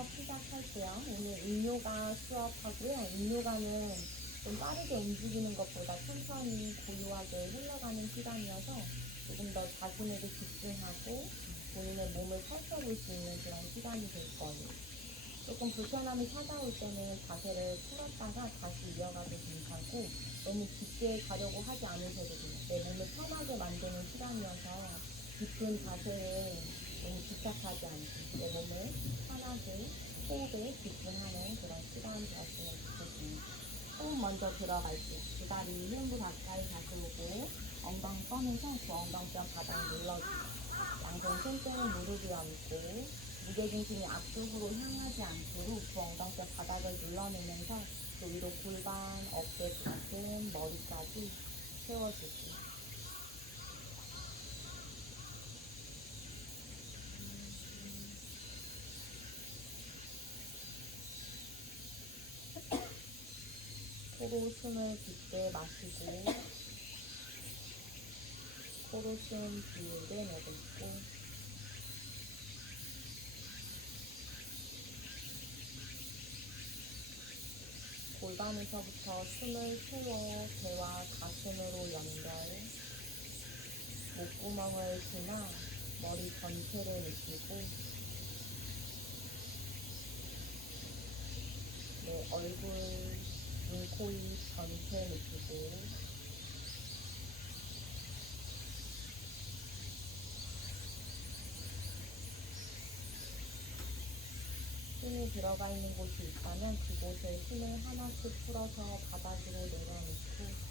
수업 시작할게요. 오늘 인요가 수업하고요. 인요가는 좀 빠르게 움직이는 것보다 천천히 고요하게 흘러가는 시간이어서 조금 더 자신에게 집중하고 본인의 몸을 살펴볼 수 있는 그런 시간이 될 거예요. 조금 불편함이 찾아올 때는 자세를 풀었다가 다시 이어가도 괜찮고 너무 깊게 가려고 하지 않으셔도 돼요. 내 몸을 편하게 만드는 시간이어서 깊은 자세에 너무 집착하지 않고 내 몸을 편하게 호흡에 집중하는 그런 시간 되었으면 좋겠습니다. 호흡 먼저 들어갈게요. 두 다리 흉부 가까이 가져오고 엉덩이 꺼내서 두 엉덩이뼈 바닥 눌러주세요. 양손 손등을 무릎 위에 얹고 무게중심이 앞쪽으로 향하지 않도록 두 엉덩이뼈 바닥을 눌러내면서 그 위로 골반, 어깨, 가슴, 머리까지 세워주세요. 코로 숨을 깊게 마시고 코로 숨 길게 내뱉고 골반에서부터 숨을 채워 배와 가슴으로 연결, 목구멍을 지나 머리 전체를 느끼고 내 얼굴, 눈, 코, 입 전체 느끼고 힘이 들어가 있는 곳이 있다면 그곳에 힘을 하나씩 풀어서 바닥으로 내려놓고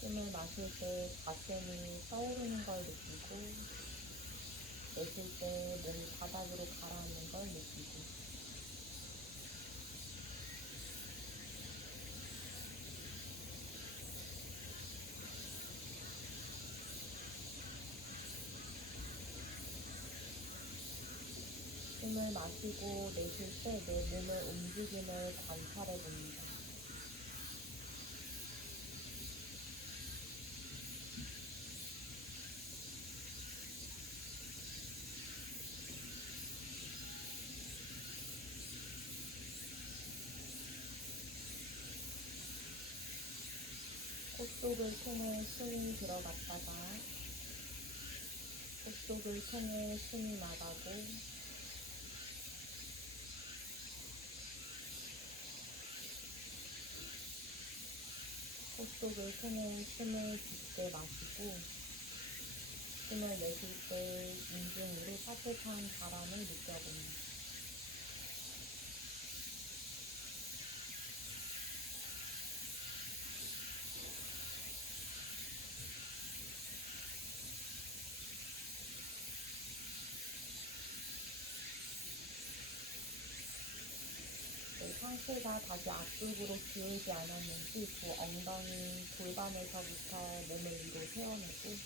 숨을 마실 때 가슴이 떠오르는 걸 느끼고 내쉴 때 몸이 바닥으로 가라앉는 걸 느끼고 숨을 마시고 내쉴 때 내 몸의 움직임을 관찰해 봅니다. 콧속을 통해 숨이 들어갔다가 콧속을 통해 숨이 나가고 콧속을 통해 숨을 깊게 마시고 숨을 내쉴 때 인중으로 따뜻한 바람을 느껴봅니다. 내 상체가 다시 앞쪽으로 기울지 않았는지 두 엉덩이 골반에서부터 몸을 위로 세워내고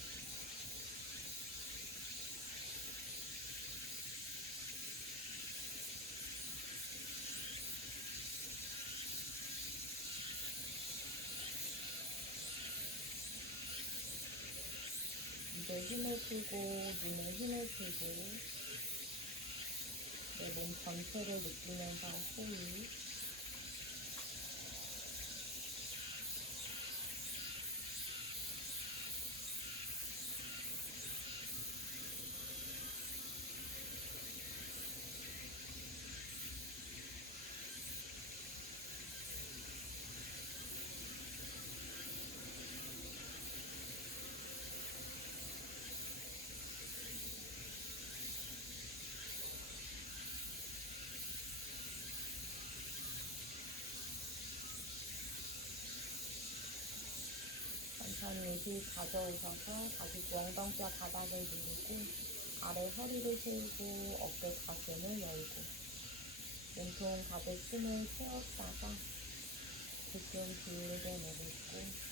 입에 힘을 풀고 눈에 힘을 풀고 내 몸 전체를 느끼면서 호흡 천천히 내쉬 가져오셔서 다시 두 엉덩이뼈 바닥을 누르고 아래 허리를 세우고 어깨 가슴을 열고 몸통 가득 숨을 채웠다가 조금 길게 내뱉고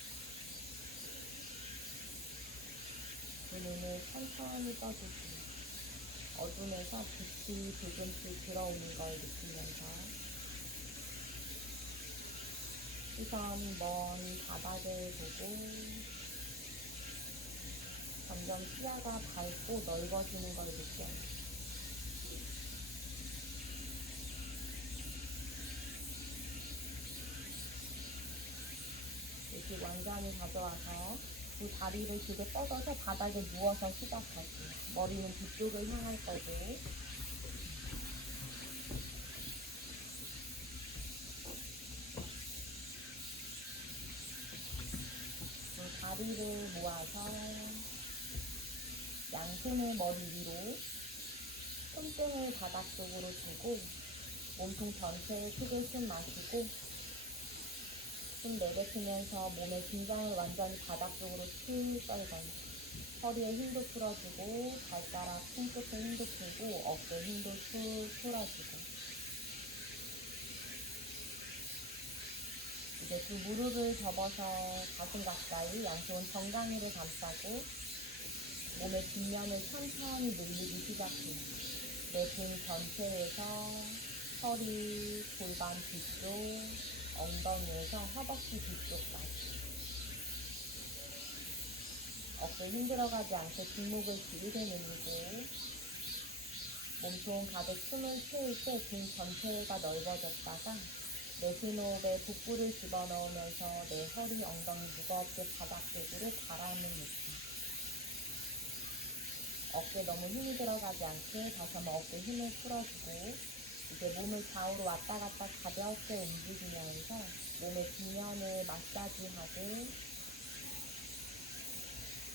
눈을 천천히 떠주고 어둠에서 빛이 조금씩 들어오는 걸 느끼면서 시선이 먼 바닥을 보고 점점 시야가 밝고 넓어지는 걸 느껴요. 이렇게 완전히 가져와서 두 다리를 길게 뻗어서 바닥에 누워서 시작할게요. 머리는 뒤쪽을 향할 거고 두 다리를 모아서 양손을 머리 위로 손등을 바닥 쪽으로 두고 몸통 전체에 크게 숨 마시고 숨 내뱉으면서 몸의 긴장을 완전히 바닥 쪽으로 쭉 떨궈요. 허리에 힘도 풀어주고 발가락 손끝에 힘도 풀고 어깨 힘도 쭉 풀어주고 이제 두 무릎을 접어서 가슴 가까이 양손 정강이를 감싸고 몸의 뒷면을 천천히 늘리기 시작해요. 내 등 전체에서 허리, 골반 뒤쪽, 엉덩이에서 허벅지 뒤쪽까지 어깨 힘들어가지 않게 뒷목을 길게 늘리고 몸통 가득 숨을 채울 때 등 전체가 넓어졌다가 내쉬호흡에 복부를 집어넣으면서 내 허리, 엉덩이 무겁게 바닥 쪽으로 바라는 느낌. 어깨 너무 힘이 들어가지 않게 다시 한번 어깨 힘을 풀어주고 이제 몸을 좌우로 왔다 갔다 가볍게 움직이면서 몸의 뒷면을 마사지하듯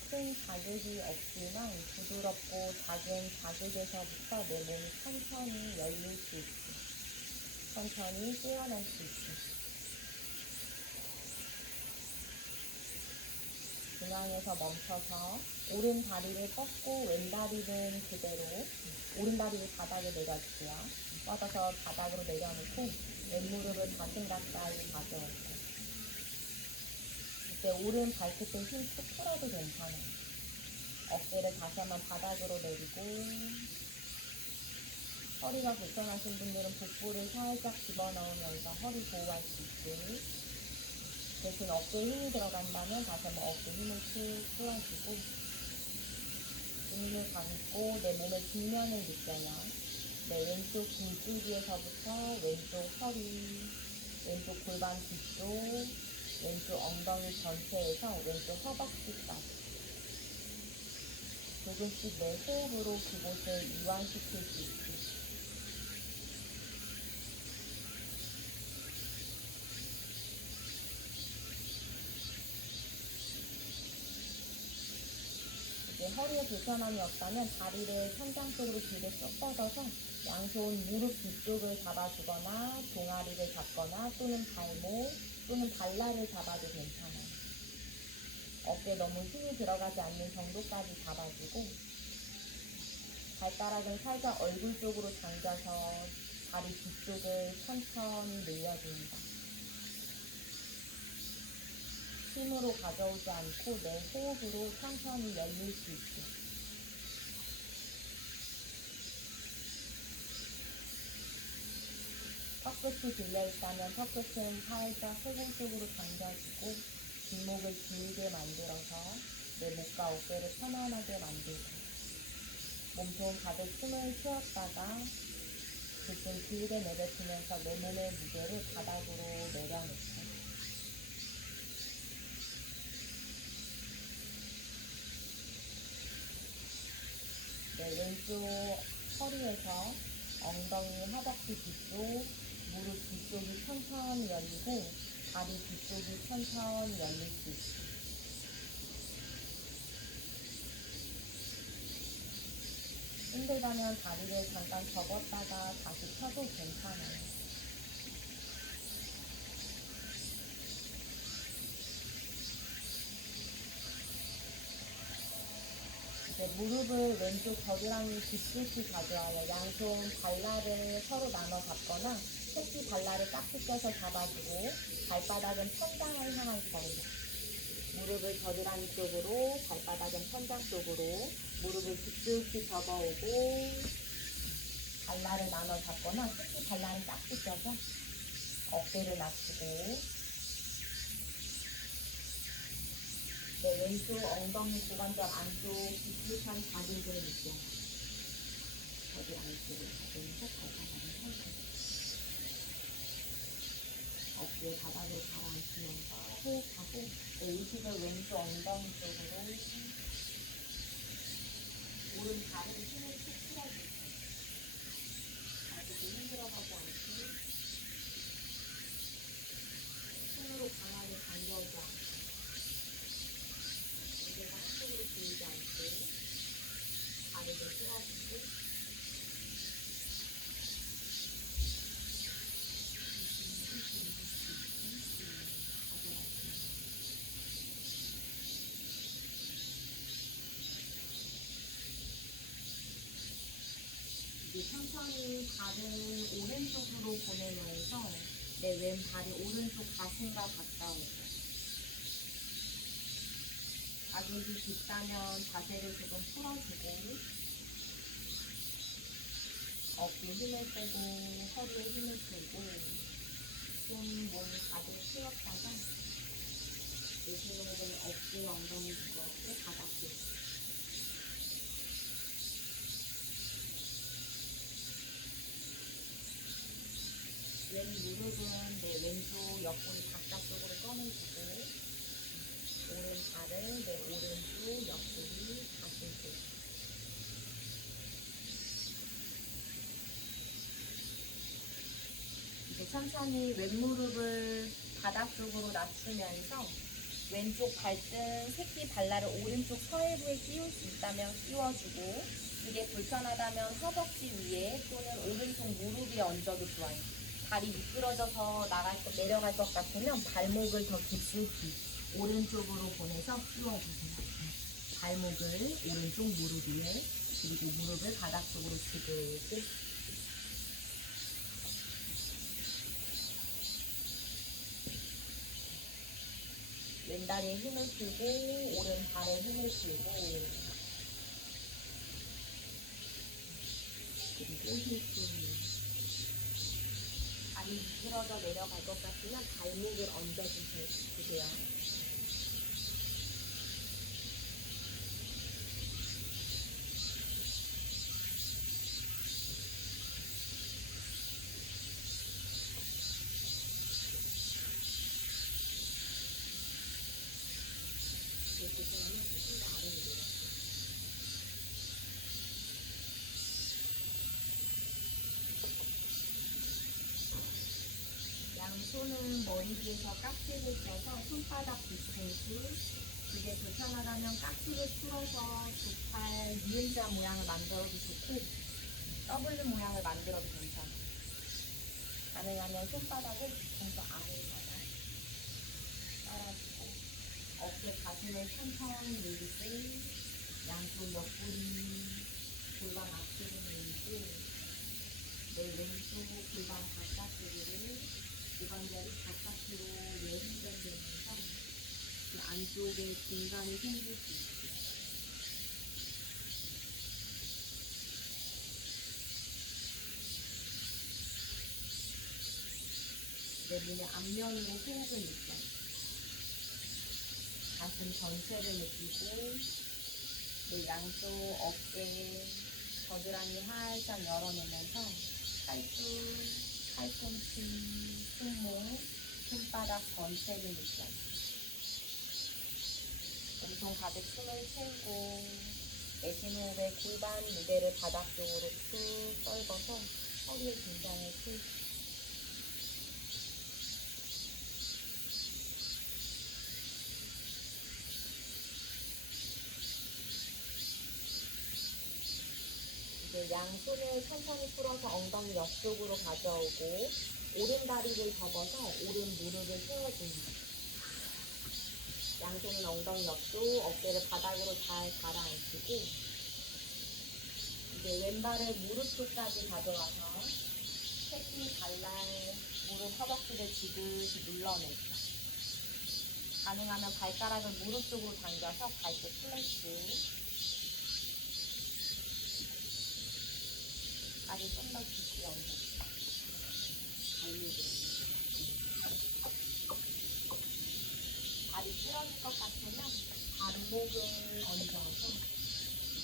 큰 자극이 없지만 부드럽고 작은 자극에서부터 내 몸이 천천히 열릴 수 있게 천천히 깨어날 수 있게 중앙에서 멈춰서 오른 다리를 뻗고 왼 다리는 그대로 오른 다리를 바닥에 내려줄게요. 뻗어서 바닥으로 내려놓고 왼 무릎을 가슴 가까이 가져오고 이때 오른 발끝에 힘 쭉 풀어도 괜찮아요. 어깨를 다시 한번 바닥으로 내리고 허리가 불편하신 분들은 복부를 살짝 집어넣으면서 허리 보호할 수 있게 대신 어깨에 힘이 들어간다면 다시 한번 어깨 힘을 쭉 풀어주고 눈을 감고 내 몸의 뒷면을 느껴요. 내 왼쪽 등줄기에서부터 왼쪽 허리, 왼쪽 골반 뒤쪽, 왼쪽 엉덩이 전체에서 왼쪽 허벅지까지 조금씩 내 호흡으로 그곳을 이완시킬 수 있게 이제 허리에 불편함이 없다면 다리를 천장 쪽으로 길게 쭉 뻗어서 양손 무릎 뒤쪽을 잡아주거나 종아리를 잡거나 또는 발목 또는 발날을 잡아도 괜찮아요. 어깨에 너무 힘이 들어가지 않는 정도까지 잡아주고 발가락은 살짝 얼굴 쪽으로 당겨서 다리 뒤쪽을 천천히 늘려줍니다. 힘으로 가져오지 않고 내 호흡으로 천천히 열릴 수 있게 턱끝이 들려있다면 턱끝은 살짝 소금 쪽으로 당겨주고 뒷목을 길게 만들어서 내 목과 어깨를 편안하게 만들고 몸통 가득 숨을 쉬었다가 뒷등 길게 내뱉으면서 내 몸의 무게를 바닥으로 내려놓고 내 왼쪽 허리에서 엉덩이, 허벅지 뒤쪽, 무릎 뒤쪽이 천천히 열리고 다리 뒤쪽이 천천히 열릴 수 있어요. 힘들다면 다리를 잠깐 접었다가 다시 펴도 괜찮아요. 이제 무릎을 왼쪽 겨드랑이 뒤꿈치 가져와요. 양손 발날을 서로 나눠 잡거나 새끼 발날을 깍지 껴서 잡아주고 발바닥은 천장을 향할 거예요. 무릎을 겨드랑이 쪽으로, 발바닥은 천장 쪽으로, 무릎을 깊숙이 접어오고, 발날을 나눠 잡거나 특히 발날을 깍지 껴서 어깨를 낮추고, 네, 왼쪽 엉덩이 고관절 안쪽 깊숙한 자극을 느껴요. 겨드랑이 쪽으로 잡으면서 발바닥을 살살. 어깨 바닥으로 가라앉히면서 호흡하고, 의식을 왼쪽 엉덩이 쪽으로, 오른발을 힘을 푹 풀어주세요. 아직도 힘들어가지 않고, 손으로 강하게 당겨오지 않고, 무게가 한쪽으로 들지 않고, 다리를 풀어주고, 이제 천천히 발을 오른쪽으로 보내면서 내 왼발이 오른쪽 가슴과 가까워져. 자극이 깊다면 자세를 조금 풀어주고, 어깨에 힘을 빼고 허리에 힘을 빼고, 좀 몸 가득 풀었다가 내쉬는 어깨, 엉덩이 두껍게 바닥에. 왼 무릎은 내 왼쪽 옆구리 바깥쪽으로 꺼내주고, 오른발을 내 오른쪽 옆구리 가슴 쪽. 이제 천천히 왼무릎을 바닥 쪽으로 낮추면서 왼쪽 발등 새끼 발날을 오른쪽 서해부에 끼울 수 있다면 끼워주고, 그게 불편하다면 허벅지 위에 또는 오른쪽 무릎 위에 얹어도 좋아요. 발이 미끄러져서 내려갈 것 같으면 발목을 더 깊숙이 오른쪽으로 보내서 끼워주세요. 발목을 오른쪽 무릎 위에, 그리고 무릎을 바닥 쪽으로 지그시. 왼다리에 힘을 풀고, 오른발에 힘을 풀고, 그리고 힐끔. 발이 미끄러져 내려갈 것 같으면 발목을 얹어주세요. 이렇게 하면 조금 더 아래로 내려. 양손은 머리 뒤에서 깍지를 껴서 손바닥 뒤통수, 그게 불편하다면 깍지를 풀어서 두 팔 니은자 모양을 만들어도 좋고, W 모양을 만들어도 괜찮아요. 가능하면 손바닥을 뒤통수 아래에다가 깔아주고, 어깨 가슴을 천천히 밀고, 양쪽 옆구리 골반 앞쪽으로 밀고, 내 왼쪽 골반 바깥쪽으로, 고관절이 바깥으로 내힘전되면서 그 안쪽에 공간이 생길 수 있어요. 내 몸의 앞면으로 호흡을 느껴요. 가슴 전체를 느끼고, 내 양쪽 어깨, 겨드랑이 활짝 열어내면서 팔꿈치, 승모, 손바닥 전체를 느껴요. 몸통 가득 숨을 채우고, 내쉬는 호흡에 골반 무게를 바닥 쪽으로 툭 떨궈서 허리에 긴장을 풀고, 이제 양손을 천천히 풀어서 엉덩이 옆쪽으로 가져오고, 오른 다리를 접어서 오른 무릎을 세워줍니다. 양손은 엉덩이 옆쪽, 어깨를 바닥으로 잘 가라앉히고, 이제 왼발을 무릎 쪽까지 가져와서 새끼 발날 무릎 허벅지를 지그시 눌러내죠. 가능하면 발가락을 무릎 쪽으로 당겨서 발끝 플래시. 다리 좀 더 깊이 얹어. 다리 부러질 것 같으면 발목을 얹어서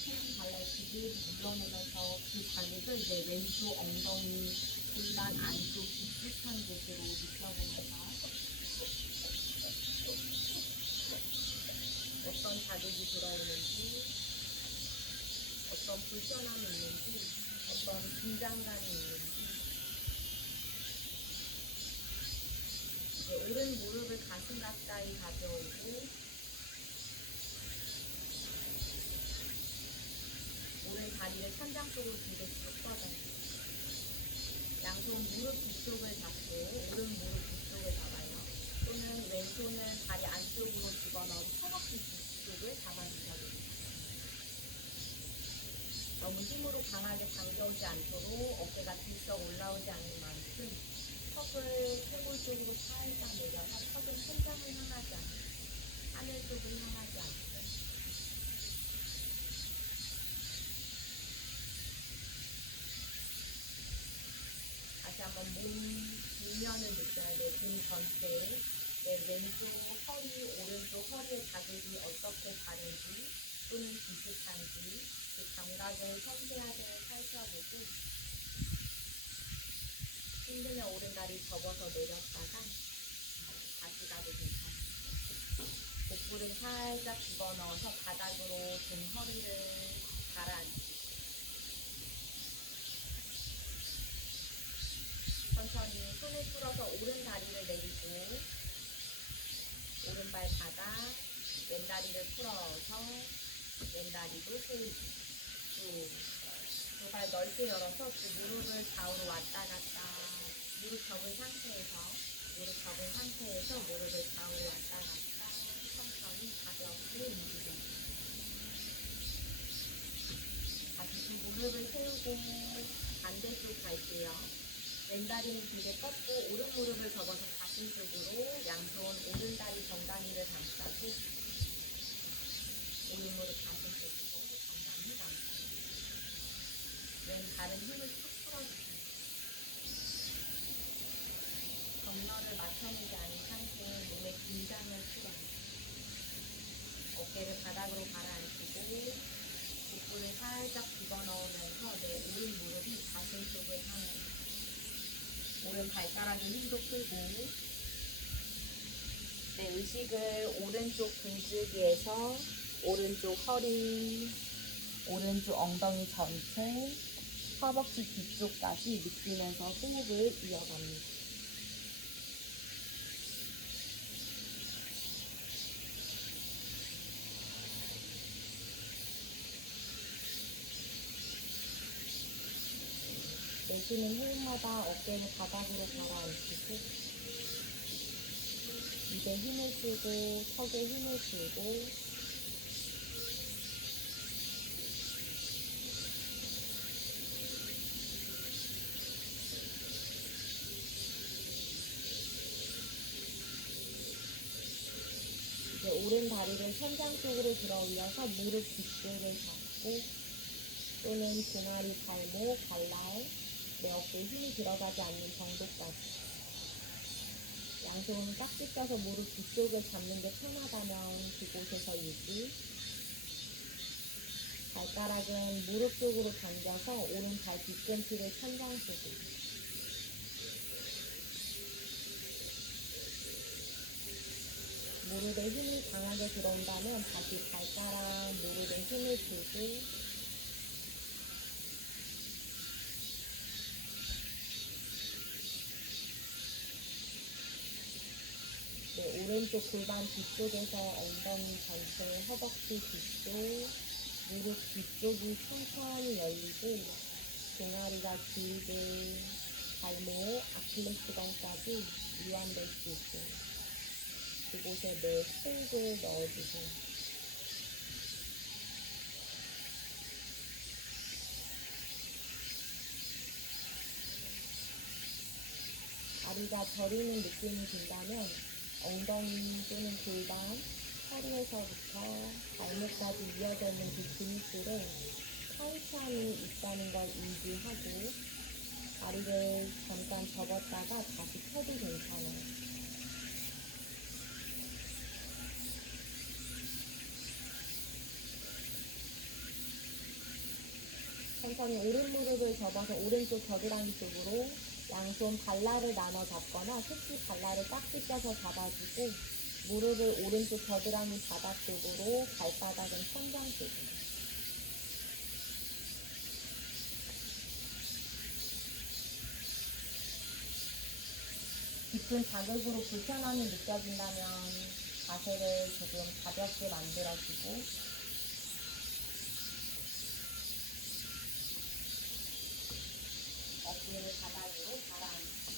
손 발라주고 눌러내면서 그 자극을 내 왼쪽 엉덩이 골반 안쪽 깊숙한 곳으로 느껴보면서 어떤 자극이 들어오는지, 어떤 불편함이 있는지, 어떤 긴장감이 있는지. 이제 오른 무릎을 가슴 가까이 가져오고 오른 다리를 천장 쪽으로 뒤로 쭉 뻗어요. 양손 무릎 뒤쪽을 잡고 오른 무릎 뒤쪽을 잡아요. 또는 왼손은 다리 안쪽으로 집어넣어서 허벅지 뒤쪽을 잡아주셔야 됩니다. 너무 힘으로 강하게 당겨오지 않도록 어깨가 들썩 올라오지 않는 만큼 턱을 쇄골 쪽으로 살짝 내려서 턱은 천장을 향하지 않고 하늘 쪽을 향하지 않고 다시 한번 몸 뒷면을 느껴야 돼요. 등 전체. 내 왼쪽 허리, 오른쪽 허리의 자극이 어떻게 다른지 또는 비슷한지 그 감각을 섬세하게 살펴보고 힘들면 오른다리 접어서 내렸다가 다시 가도 괜찮아요. 복부를 살짝 집어넣어서 바닥으로 등 허리를 가라앉히고 천천히 손을 풀어서 오른 다리를 내리고 오른발 바닥, 왼다리를 풀어서 왼다리도 세우고 두 발 넓게 열어서 그 무릎을 좌우로 왔다 갔다 무릎 접은 상태에서 무릎을 좌우로 왔다 갔다 천천히 가볍게 움직여요. 다시 두 무릎을 세우고 반대쪽 갈게요. 왼다리는 길게 뻗고 오른 무릎을 접어서 가슴 쪽으로 양손 오른다리 정강이를 감싸고 오른 무릎 가슴 쪽으로 정강이 감싸고 왼 발은 힘을 쭉 풀어주세요. 경련을 맞춰내지 않은 상태에 몸의 긴장을 풀어요. 어깨를 바닥으로 가라앉히고 복부를 살짝 집어넣으면서 내 오른 무릎이 가슴 쪽을 향해요. 오른 발가락에 힘도 풀고 내 의식을 오른쪽 등줄기에서 오른쪽 허리, 오른쪽 엉덩이 전체, 허벅지 뒤쪽까지 느끼면서 호흡을 이어갑니다. 내쉬는 호흡마다 어깨를 바닥으로 가라앉히고 입에 힘을 주고 턱에 힘을 주고 이제 오른 다리를 천장 쪽으로 들어 올려서 무릎 뒤쪽을 잡고 또는 등아리, 발목, 발날 내 어깨에 힘이 들어가지 않는 정도까지 양손은 깍지 껴서 무릎 뒤쪽을 잡는 게 편하다면 그곳에서 유지. 발가락은 무릎 쪽으로 당겨서 오른 발 뒤꿈치를 천장 쪽으로. 무릎에 힘이 강하게 들어온다면 다시 발가락, 무릎에 힘을 주고 오른쪽 골반 뒤쪽에서 엉덩이 전체, 허벅지 뒤쪽, 무릎 뒤쪽이 천천히 열리고 종아리가 길게 발목, 아킬레스건까지 이완될 수 있고 그곳에 내 호흡을 넣어주세요. 다리가 저리는 느낌이 든다면 엉덩이 또는 골반, 허리에서부터 발목까지 이어져 있는 그 근육들에 천천히 있다는 걸 인지하고 다리를 잠깐 접었다가 다시 펴도 괜찮아요. 천천히 오른 무릎을 접어서 오른쪽 겨드랑이 쪽으로 양손 발라를 나눠 잡거나 새끼 발라를 깍지 껴서 잡아주고 무릎을 오른쪽 겨드랑이 바닥 쪽으로 발바닥은 천장 쪽으로. 깊은 자극으로 불편함이 느껴진다면 자세를 조금 가볍게 만들어주고 어깨를 바닥으로 가라앉혀.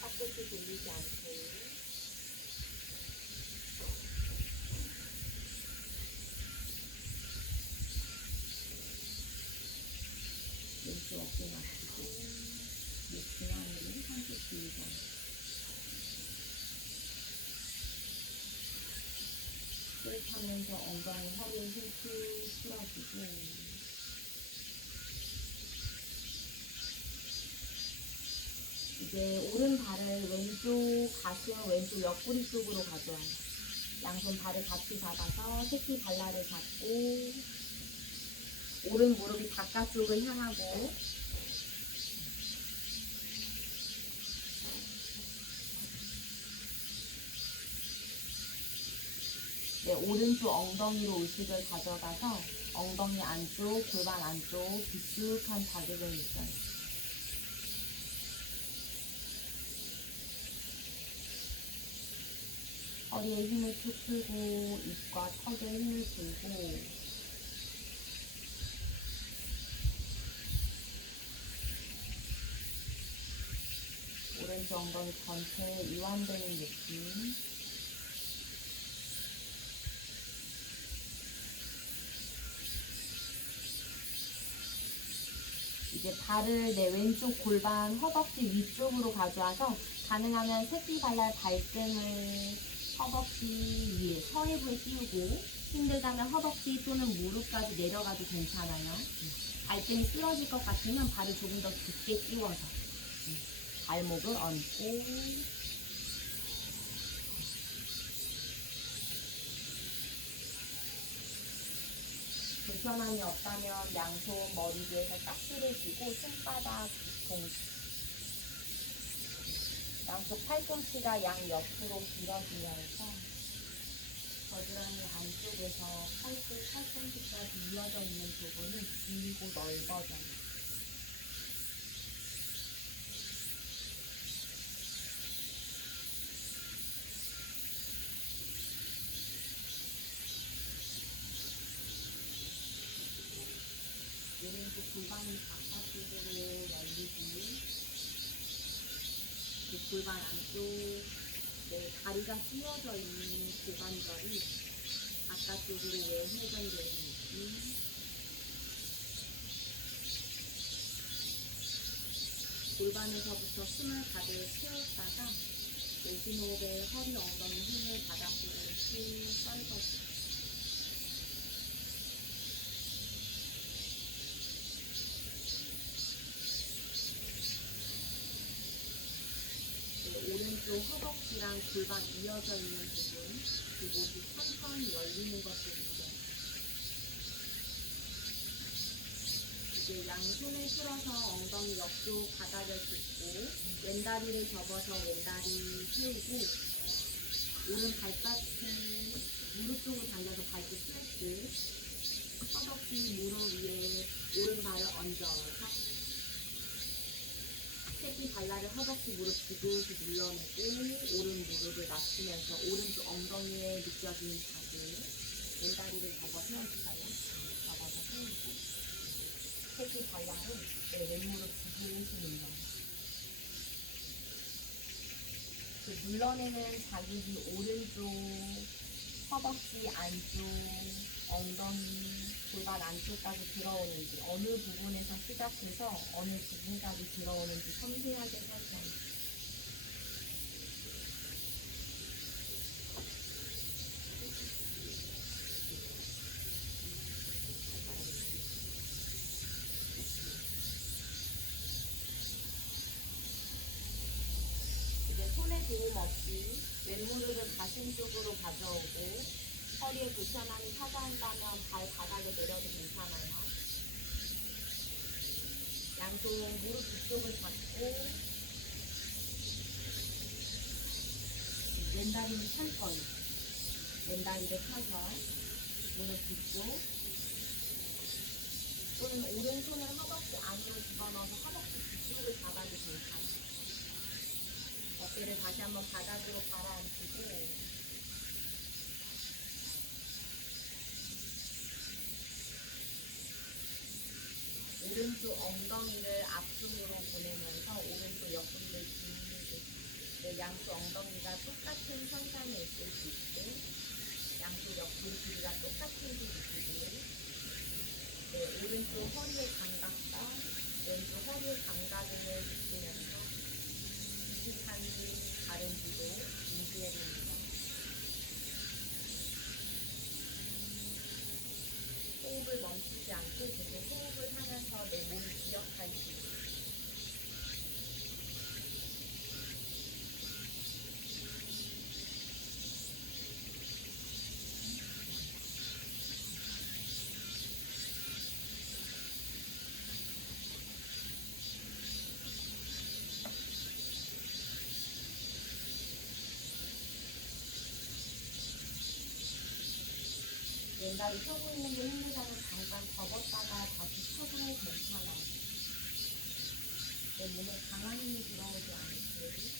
팔꿈치 돌리지 않고 왼쪽 어깨 맞추고 목 중앙으로 한쪽 들고 호흡하면서 엉덩이 허리를 훌쩍 풀어주고 이제 오른 발을 왼쪽 가슴 왼쪽 옆구리 쪽으로 가져와요. 양손 발을 같이 잡아서 새끼 발라를 잡고 오른 무릎이 바깥쪽을 향하고 네, 오른쪽 엉덩이로 의식을 가져가서 엉덩이 안쪽, 골반 안쪽 깊숙한 자극을 느껴요. 허리에 힘을 툭 풀고 입과 턱에 힘을 풀고 오른쪽 엉덩이 전체에 이완되는 느낌. 이제 발을 내 왼쪽 골반 허벅지 위쪽으로 가져와서 가능하면 새끼 발랄 발등을 허벅지 위에 서해부에 띄우고 힘들다면 허벅지 또는 무릎까지 내려가도 괜찮아요. 발등이 쓰러질 것 같으면 발을 조금 더 깊게 끼워서 발목을 얹고 불편함이 없다면 양손 머리 위에서 깍지를 쥐고 손바닥 뒤통수 양쪽 팔꿈치가 양 옆으로 길어지면서 겨드랑이 안쪽에서 팔꿈치까지 이어져 있는 부분이 길고 넓어져요. 오른쪽 골반이 바깥쪽으로 열리고 그 골반 안쪽 다리가 휘어져 있는 고관절이 바깥쪽으로 외회전되는 느낌. 골반에서부터 숨을 가득 채웠다가 오진호흡에 허리 엉덩이 힘을 바닥으로 쭉 썰어주고 오른쪽 허벅지랑 골반 이어져 있는 부분, 그곳이 천천히 열리는 것을 느껴요. 이제 양손을 풀어서 엉덩이 옆쪽 바닥을 짚고 왼다리를 접어서 왼다리 세우고 오른 발바닥을 무릎 쪽으로 당겨서 발끝 플렉스 허벅지 무릎 위에 오른 발을 얹어서 새끼 발라를 허벅지 무릎 지그시 눌러내고 오른 무릎을 낮추면서 오른쪽 엉덩이에 느껴지는 자극 왼다리를 접어 세워주세요. 접어서 세우고 새끼 발라를 왼무릎 지그시 눌러요. 물러내는 자기 오른쪽, 허벅지 안쪽, 엉덩이, 골반 안쪽까지 들어오는지, 어느 부분에서 시작해서 어느 부분까지 들어오는지 섬세하게 살펴요. 이제 손에 도움 없이 왼무릎을 가슴 쪽으로 가져오고 허리에 불편함이 찾아온다면 발바닥에 내려도 괜찮아요. 양손 무릎 뒤쪽을 잡고 왼다리는 펼 거예요. 왼다리를 펴서 무릎 뒤쪽 또는 오른손을 허벅지 안으로 집어넣어서 허벅지 뒤쪽을 잡아도 괜찮아요. 어깨를 다시 한번 바닥으로 가라앉히고 오른쪽 엉덩이를 앞쪽으로 보내면서 오른쪽 옆구리를 기울이고 네, 양쪽 엉덩이가 똑같은 선상에 있을 수 있고 양쪽 옆구리 길이가 똑같은 수 있고 네, 오른쪽 허리의 감각과 왼쪽 허리의 감각을 느끼면서 비슷한 다른지도 유지해 줍니다. 호흡을 멈추지 않고 계속 호흡을 하면서 내 몸을 기억할 수 있어요. 왼다리 펴고 있는 게 힘들다면 잠깐 접었다가 다시 펴도 괜찮아요. 내 몸에 강한 힘이 들어오지 않게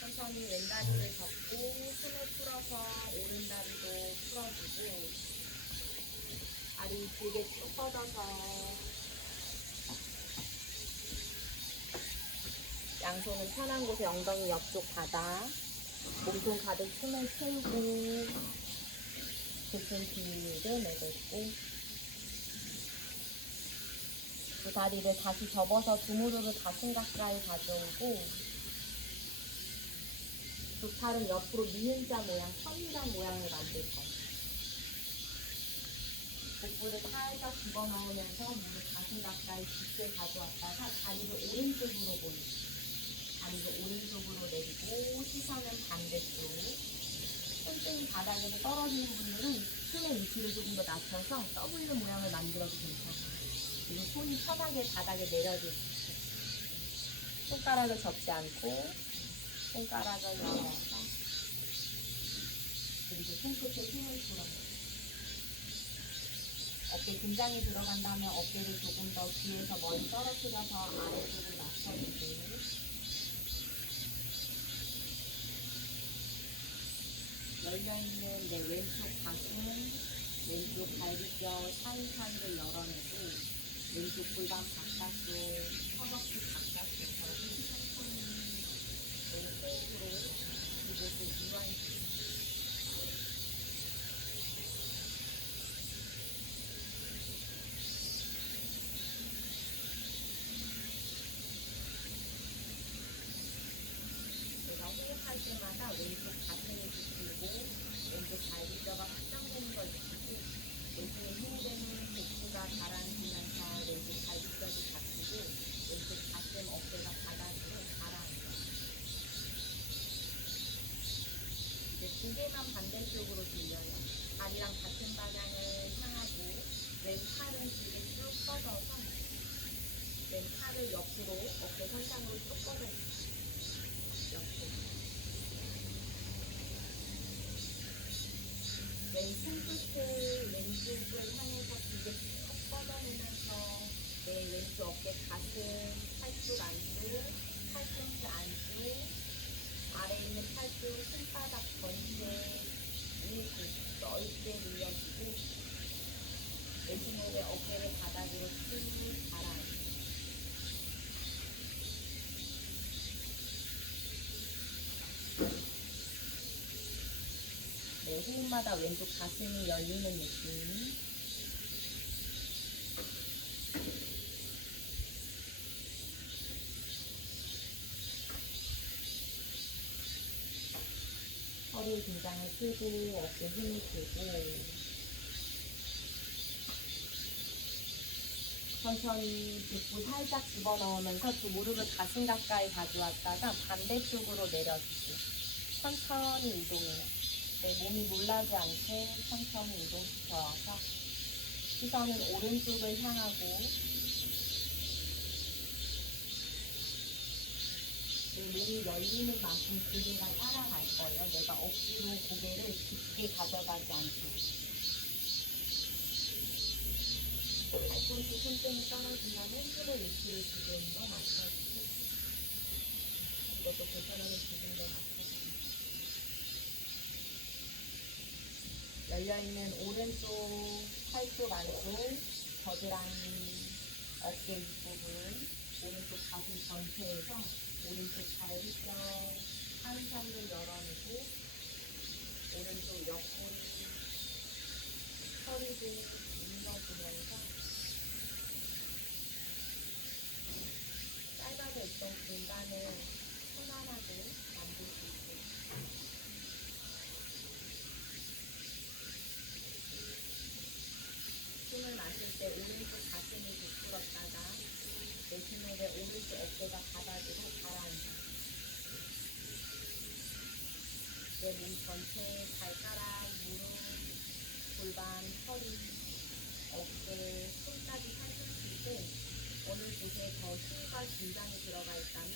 천천히 왼다리를 접고 손을 풀어서 오른다리도 풀어주고 다리 길게 쭉 뻗어서 양손은 편한 곳에 엉덩이 옆쪽 바닥 몸통 가득 숨을 채우고 깊은 비를 내뱉고 두 다리를 다시 접어서 두 무릎을 가슴 가까이 가져오고 두 팔은 옆으로 니은자 모양, 천리장 모양을 만들 거예요. 복부를 살짝 집어넣으면서 무릎 가슴 가까이 깊게 가져왔다가 다리를 오른쪽으로 보내요. 다리를 오른쪽으로 내리고 시선은 반대쪽. 손등이 바닥에서 떨어지는 분들은 손의 위치를 조금 더 낮춰서 W 모양을 만들어도 괜찮아요. 그리고 손이 편하게 바닥에 내려줄 수 있어요. 손가락을 접지 않고 손가락을 열어서 그리고 손끝에 힘을 풀어요. 어깨 긴장이 들어간다면 어깨를 조금 더 뒤에서 멀리 떨어뜨려서 아래쪽으로 낮춰주고 열려있는 내 왼쪽 가슴, 왼쪽 갈비뼈 사이사이를 열어내고 왼쪽 골반 바깥쪽, 허벅지 바깥쪽까지 천천히 내 호흡으로 이곳을 이완시켜요. 내가 호흡할 때마다 왼쪽 가슴을 지키고 왼쪽 갈비뼈가 확장되는 걸 느끼고 왼쪽에 힘이 되는 복부가 가라앉으면서 왼쪽 갈비뼈도 잡히고 왼쪽 가슴 어깨가 바닥으로 가라앉아요. 이제 고개만 반대쪽으로 돌려요. 다리랑 같은 방향을 향하고 왼팔은 뒤에 쭉 뻗어서 왼팔을 옆으로 어깨 선상으로 쭉 뻗어주세요. 옆으로. 왼손 끝을 왼쪽을 향해서 길게 쭉 뻗어내면서 내 왼쪽 어깨 가슴, 팔뚝 안쪽, 팔꿈치 안쪽, 아래에 있는 팔뚝, 손바닥 전체 밀고 넓게 늘려주고 왼손목의 어깨를 바닥으로 쭉 가라앉히고 호흡마다 왼쪽 가슴이 열리는 느낌. 허리 긴장을 풀고 어깨 힘을 주고 천천히 복부 살짝 집어넣으면서 두 무릎을 가슴 가까이 가져왔다가 반대쪽으로 내려주고 천천히 이동해요. 내 몸이 놀라지 않게 천천히 이동시켜서 시선은 오른쪽을 향하고 내 몸이 열리는 만큼 고개가 따라갈 거예요. 내가 억지로 고개를 깊게 가져가지 않고. 팔꿈치 손등이 떨어진다면 힐을 위치를 조금 더 맞춰주고 이것도 불편하게 조금 더 맞춰주고 열려있는 오른쪽 팔쪽 안쪽 겨드랑이 어깨 윗부분 오른쪽 가슴 전체에서 오른쪽 갈비뼈 한상을 열어내고 오른쪽 옆구리 허리를 눌러주면서 짧아져 있던 공간을 편안하게 만들 수 있고 숨을 마실 때 오른쪽 가슴이 부풀었다가 내쉬는 오른쪽 어깨가 바닥으로 가라앉아. 내 몸 전체 발가락, 무릎, 골반, 허리, 어깨, 손까지 살펴볼 때 어느 곳에 더 힘과 긴장이 들어가 있다면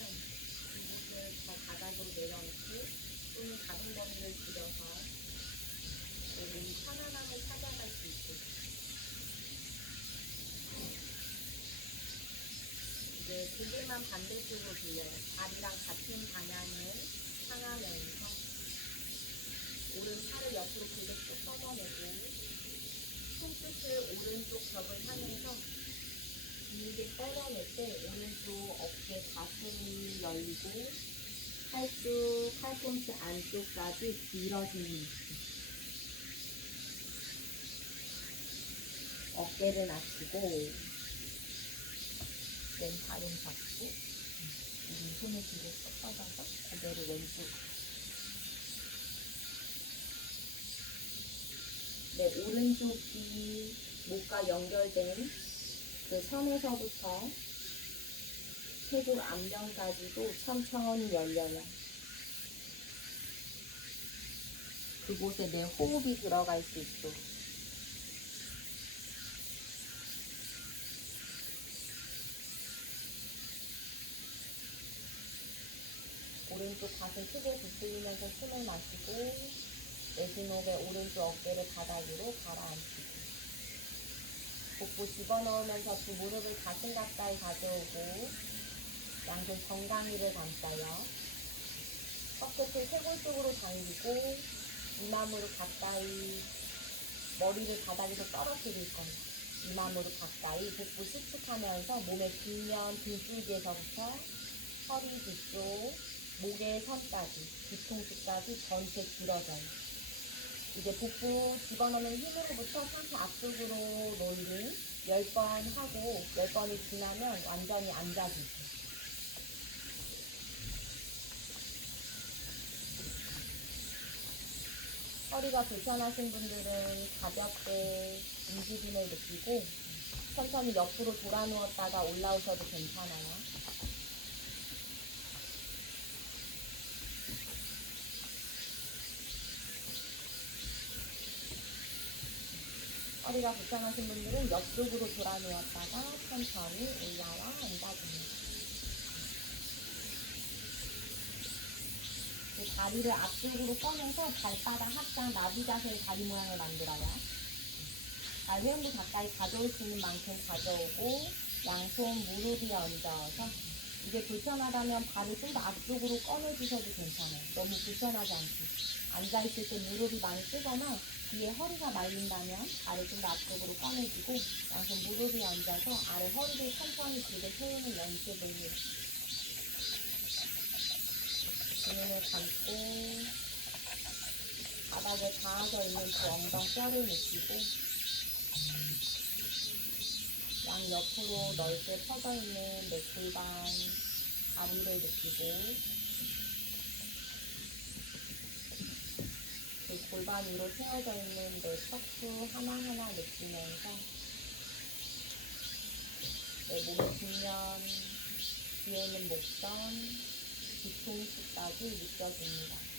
그곳을 더 바닥으로 내려놓고 또는 가동 범위를 줄여서 내 몸이 편안함을 찾아갈 수 있게. 이제 고개만 반대쪽으로 돌려요. 다리랑 같은 방향을 향하면서 오른팔을 옆으로 고개 쭉 뻗어내고 손끝을 오른쪽 벽을 향해서 길게 뻗어낼 때 오른쪽 어깨 가슴이 열리고 팔뚝, 팔꿈치 안쪽까지 길어지는 느낌. 어깨를 낮추고 왼팔은 잡고 오른손을 뒤로 쏙 뻗어서 고개를 왼쪽으로. 내 오른쪽 귀 목과 연결된 그 선에서부터 쇄골 앞면까지도 천천히 열려요. 그곳에 내 호흡이 들어갈 수 있도록. 오른쪽 가슴 크게 부풀리면서 숨을 마시고 내쉬호흡에 오른쪽 어깨를 바닥 위로 가라앉히고 복부 집어넣으면서 두 무릎을 가슴 가까이 가져오고 양손 정강이를 감싸요. 턱끝을 쇄골 쪽으로 당기고 이마무릎 가까이 머리를 바닥에서 떨어뜨릴 거예요. 이마무릎 가까이 복부 수축하면서 몸의 뒷면 등줄기에서부터 허리 뒤쪽 목의 선까지 뒤통수까지 전체 길어져요. 이제 복부 집어넣는 힘으로부터 상체 앞쪽으로 롤링 10번 하고 10번이 지나면 완전히 앉아주고 허리가 불편하신 분들은 가볍게 움직임을 느끼고 천천히 옆으로 돌아 누웠다가 올라오셔도 괜찮아요. 허리가 불편하신 분들은 옆쪽으로 돌아 누웠다가 천천히 올라와 앉아줍니다. 다리를 앞쪽으로 꺼내서 발바닥 합장 나비 자세의 다리 모양을 만들어요. 발 회음부 가까이 가져올 수 있는 만큼 가져오고 양손 무릎 위에 얹어서 이게 불편하다면 발을 좀 더 앞쪽으로 꺼내주셔도 괜찮아요. 너무 불편하지 않게. 앉아있을 때 무릎이 많이 뜨거나 뒤에 허리가 말린다면 발을 좀 더 앞쪽으로 꺼내주고 양손 무릎 위에 얹어서 아래 허리를 천천히 길게 세우는 연습을 해요. 눈을 감고 바닥 바닥에 닿아져 있는 그 엉덩뼈를 느끼고 양 옆으로 넓게 퍼져 있는 내 골반 다리를 느끼고 그 골반 위로 세워져 있는 내 척추 하나하나 느끼면서 내 몸의 뒷면, 뒤에 있는 목전, 뒤통수까지 느껴집니다.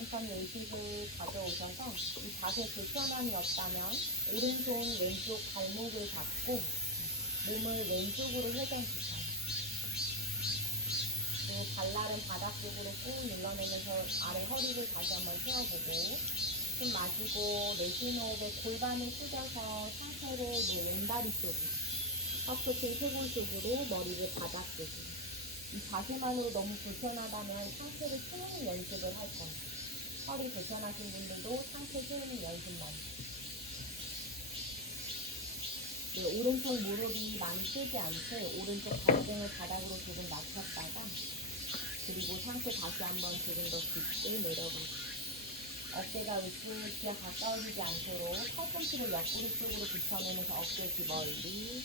천천히 의식을 가져오셔서 이 자세 불편함이 없다면 오른손 왼쪽 발목을 잡고 몸을 왼쪽으로 회전시켜요. 그리고 발날은 바닥 쪽으로 꾹 눌러내면서 아래 허리를 다시 한번 세워보고 숨 마시고 내쉬는 호흡에 골반을 숙여서 상체를 내 왼다리 쪽으로 헛끝을 쇄골 쪽으로 머리를 바닥 쪽으로 이 자세만으로 너무 불편하다면 상체를 세우는 연습을 할 거예요. 허리 불편하신 분들도 상체 세우는 연습만. 네, 오른쪽 무릎이 많이 쓰지 않게 오른쪽 발등을 바닥으로 조금 낮췄다가 그리고 상체 다시 한번 조금 더 깊게 내려가고 어깨가 위쪽 귀와 가까워지지 않도록 팔꿈치를 옆구리 쪽으로 붙여내면서 어깨 귀 멀리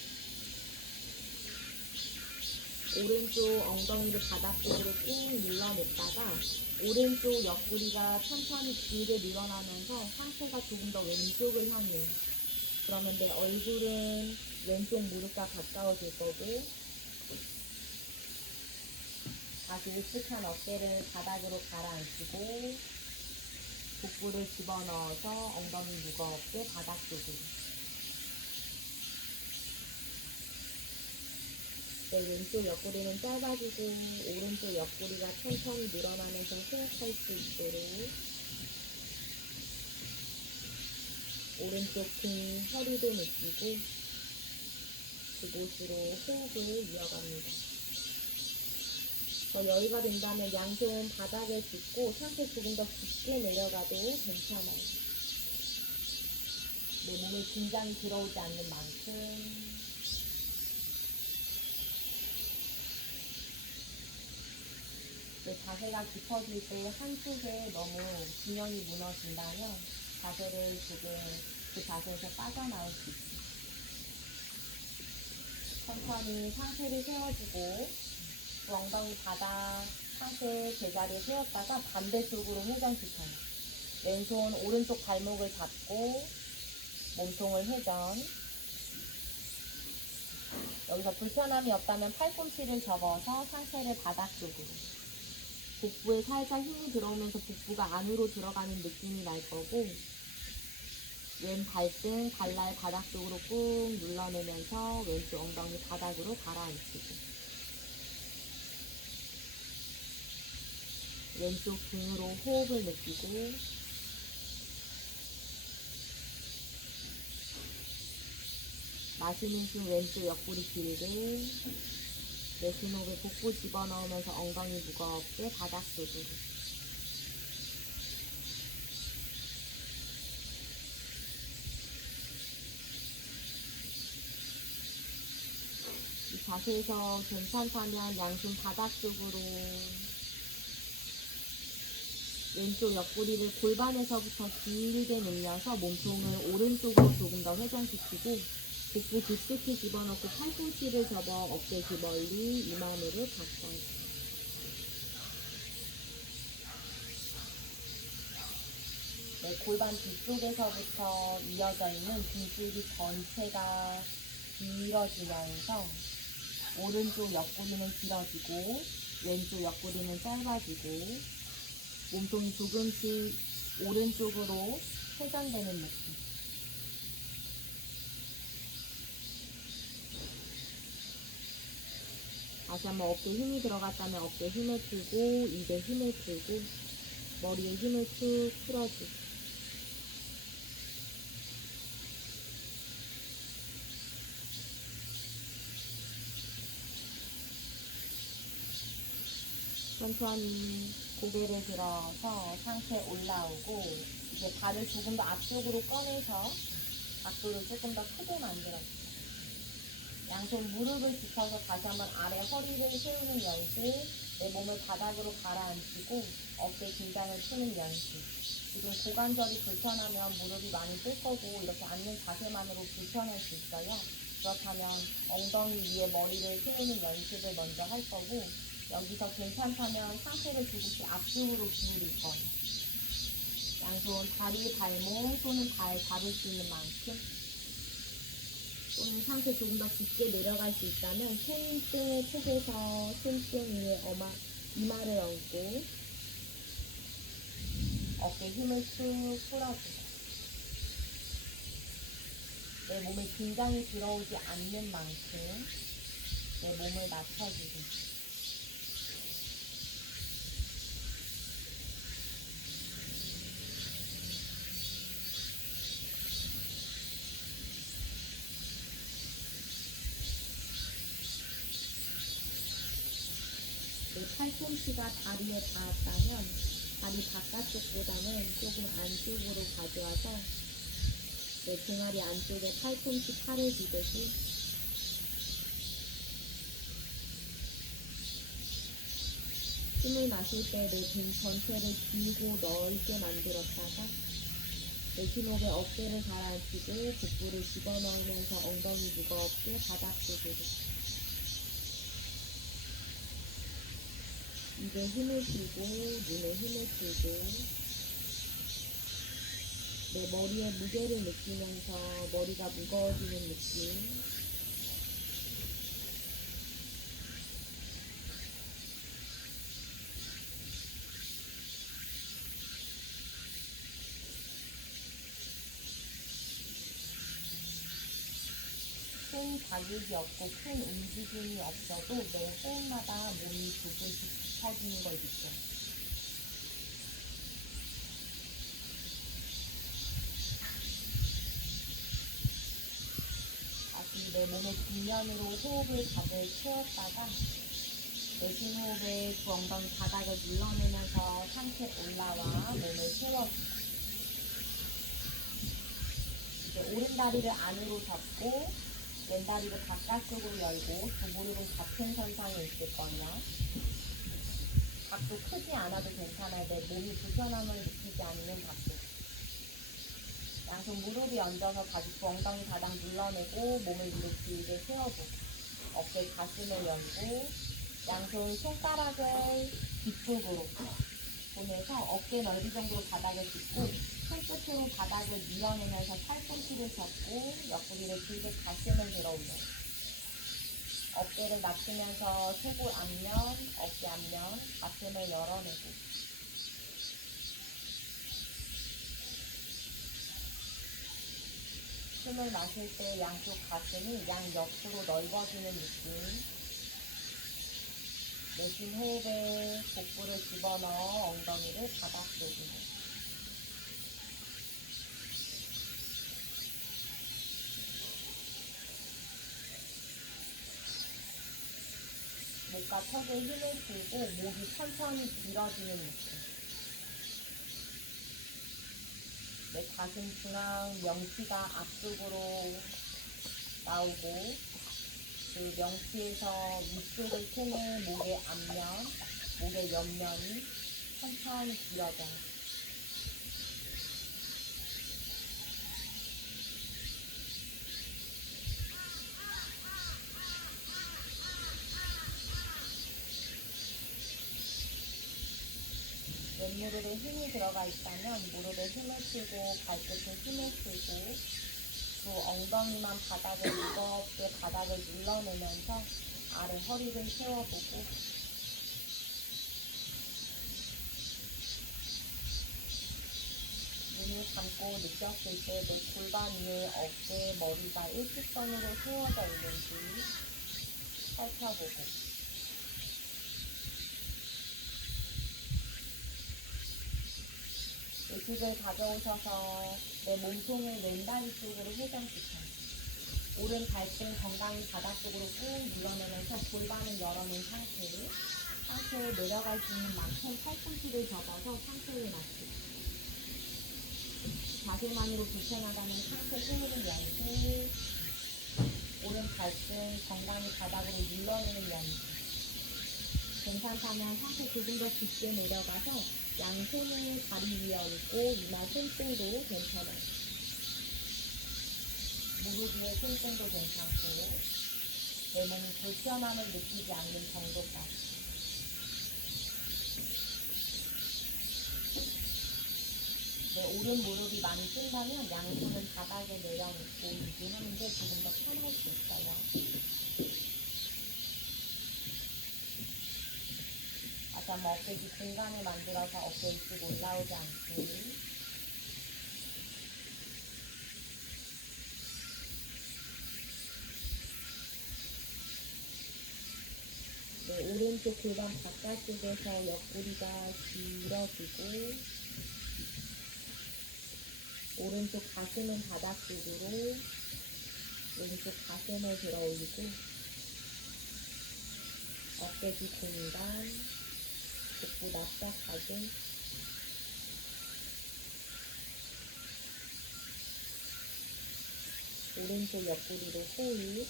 오른쪽 엉덩이를 바닥 쪽으로 꾹 눌러냈다가 오른쪽 옆구리가 천천히 길게 늘어나면서 상체가 조금 더 왼쪽을 향해요. 그러면 내 얼굴은 왼쪽 무릎과 가까워질 거고 다시 으쓱한 어깨를 바닥으로 가라앉히고 복부를 집어넣어서 엉덩이 무겁게 바닥 쪽으로 내 왼쪽 옆구리는 짧아지고 오른쪽 옆구리가 천천히 늘어나면서 호흡할 수 있도록 오른쪽 등 허리도 느끼고 그곳으로 호흡을 이어갑니다. 더 여유가 된다면 양손 바닥에 짚고 상체 조금 더 깊게 내려가도 괜찮아요. 내 몸에 긴장이 들어오지 않는 만큼 내 자세가 깊어질 때 한쪽에 너무 균형이 무너진다면 자세를 조금 그 자세에서 빠져나올 수 있습니다. 천천히 상체를 세워주고 그 엉덩이 바닥 상체 제자리에 세웠다가 반대쪽으로 회전시켜요. 왼손 오른쪽 발목을 잡고 몸통을 회전. 여기서 불편함이 없다면 팔꿈치를 접어서 상체를 바닥 쪽으로 복부에 살짝 힘이 들어오면서 복부가 안으로 들어가는 느낌이 날 거고 왼 발등 발날 바닥 쪽으로 꾹 눌러내면서 왼쪽 엉덩이 바닥으로 가라앉히고 왼쪽 등으로 호흡을 느끼고 마시는 숨 왼쪽 옆구리 길게 내쉬는 호흡에 복부 집어넣으면서 엉덩이 무겁게 바닥 쪽으로 이 자세에서 괜찮다면 양손 바닥 쪽으로 왼쪽 옆구리를 골반에서부터 길게 늘려서 몸통을 오른쪽으로 조금 더 회전시키고 복부 깊숙이 집어넣고 팔꿈치를 접어 어깨 귀 멀리 이마무릎 가까이 네, 골반 뒤쪽에서부터 이어져 있는 등줄기 전체가 길어지면서 오른쪽 옆구리는 길어지고 왼쪽 옆구리는 짧아지고 몸통이 조금씩 오른쪽으로 회전되는 느낌. 다시 한번 어깨에 힘이 들어갔다면 어깨에 힘을 풀고 입에 힘을 풀고 머리에 힘을 툭 풀어주고 천천히 고개를 들어서 상체 올라오고 이제 발을 조금 더 앞쪽으로 꺼내서 각도를 조금 더 크게 만들어주세요. 양손 무릎을 짚어서 다시 한번 아래 허리를 세우는 연습, 내 몸을 바닥으로 가라앉히고 어깨 긴장을 푸는 연습. 지금 고관절이 불편하면 무릎이 많이 뜰 거고 이렇게 앉는 자세만으로 불편할 수 있어요. 그렇다면 엉덩이 위에 머리를 세우는 연습을 먼저 할 거고 여기서 괜찮다면 상체를 조금씩 앞쪽으로 기울일 거예요. 양손 다리, 발목 또는 발 잡을 수 있는 만큼 또는 상체 조금 더 깊게 내려갈 수 있다면 손등의 폭에서 손등 위에 이마를 얹고 어깨 힘을 쭉 풀어주고 내 몸에 긴장이 들어오지 않는 만큼 내 몸을 낮춰주고 내 팔꿈치가 다리에 닿았다면 다리 바깥쪽보다는 조금 안쪽으로 가져와서 내 등아리 안쪽에 팔꿈치 팔을 주듯이 숨을 마실 때 내 등 전체를 길고 넓게 만들었다가 내쉬호흡에 어깨를 가라앉히고 복부를 집어넣으면서 엉덩이 무겁게 바닥 쪽으로 입에 힘을 주고 눈에 힘을 주고 내 머리에 무게를 느끼면서 머리가 무거워지는 느낌. 큰 자극이 없고 큰 움직임이 없어도 매 호흡마다 몸이 조금씩 깊어지는 걸 느껴요. 다시 내 몸의 뒷면으로 호흡을 가득 채웠다가 내쉬 호흡에 두 엉덩이 바닥을 눌러내면서 상체 올라와 몸을 세워주고 이제 오른 다리를 안으로 잡고 왼다리를 바깥쪽으로 열고 두 무릎은 같은 선상에 있을 거예요. 각도 크지 않아도 괜찮아요. 내 몸이 불편함을 느끼지 않는 각도. 양손 무릎이 얹어서 다시 두 엉덩이 바닥 눌러내고 몸을 위로 길게 세워보고 어깨 가슴을 열고 양손 손가락을 뒤쪽으로 보내서 어깨 넓이 정도로 바닥을 짚고 손끝으로 바닥을 밀어내면서 팔꿈치를 잡고 옆구리를 길게 가슴을 들어 올려요. 어깨를 낮추면서 쇄골 앞면, 어깨 앞면, 가슴을 열어내고 숨을 마실 때 양쪽 가슴이 양옆으로 넓어지는 느낌. 내쉬 호흡에 복부를 집어넣어 엉덩이를 바닥 쪽으로 목과 턱에 힘을 주고 목이 천천히 길어지는 느낌. 내 가슴 중앙 명치가 앞쪽으로 나오고 그 명치에서 위쪽을 트는 목의 앞면, 목의 옆면이 천천히 길어져요. 왼무릎에 힘이 들어가 있다면 무릎에 힘을 쓰고 발끝에 힘을 쓰고 두 엉덩이만 바닥을 무겁게 바닥을 눌러내면서 아래 허리를 세워보고 눈을 감고 느꼈을 때 내 골반 위에 어깨, 머리가 일직선으로 세워져 있는지 살펴보고 의식을 가져오셔서 내 몸통을 왼다리 쪽으로 회전시켜요. 오른 발등 건강히 바닥 쪽으로 꾹 눌러내면서 골반을 열어놓은 상태에 내려갈 수 있는 만큼 팔꿈치를 접어서 상체를 낮추고 자세만으로 불편하다는 상체 힘으로 연습. 오른 발등 간간히 바닥으로 눌러내는 연습. 괜찮다면 상체 조금 더 깊게 내려가서 양손을 다리 위에 얹고 이마 손등도 괜찮아요. 무릎 위에 손등도 괜찮고 내 몸이 불편함을 느끼지 않는 정도까지. 내 오른 무릎이 많이 뜬다면 양손은 바닥에 내려놓고 유지하는 게 조금 더 편할 수 있어요. 다시 한번 어깨 공간을 만들어서 어깨 위쪽 올라오지 않게. 네, 오른쪽 골반 바깥쪽에서 옆구리가 길어지고 오른쪽 가슴은 바닥 쪽으로 왼쪽 가슴을 들어 올리고 어깨 뒤 공간 복부 납작하게 오른쪽 옆구리로 호흡.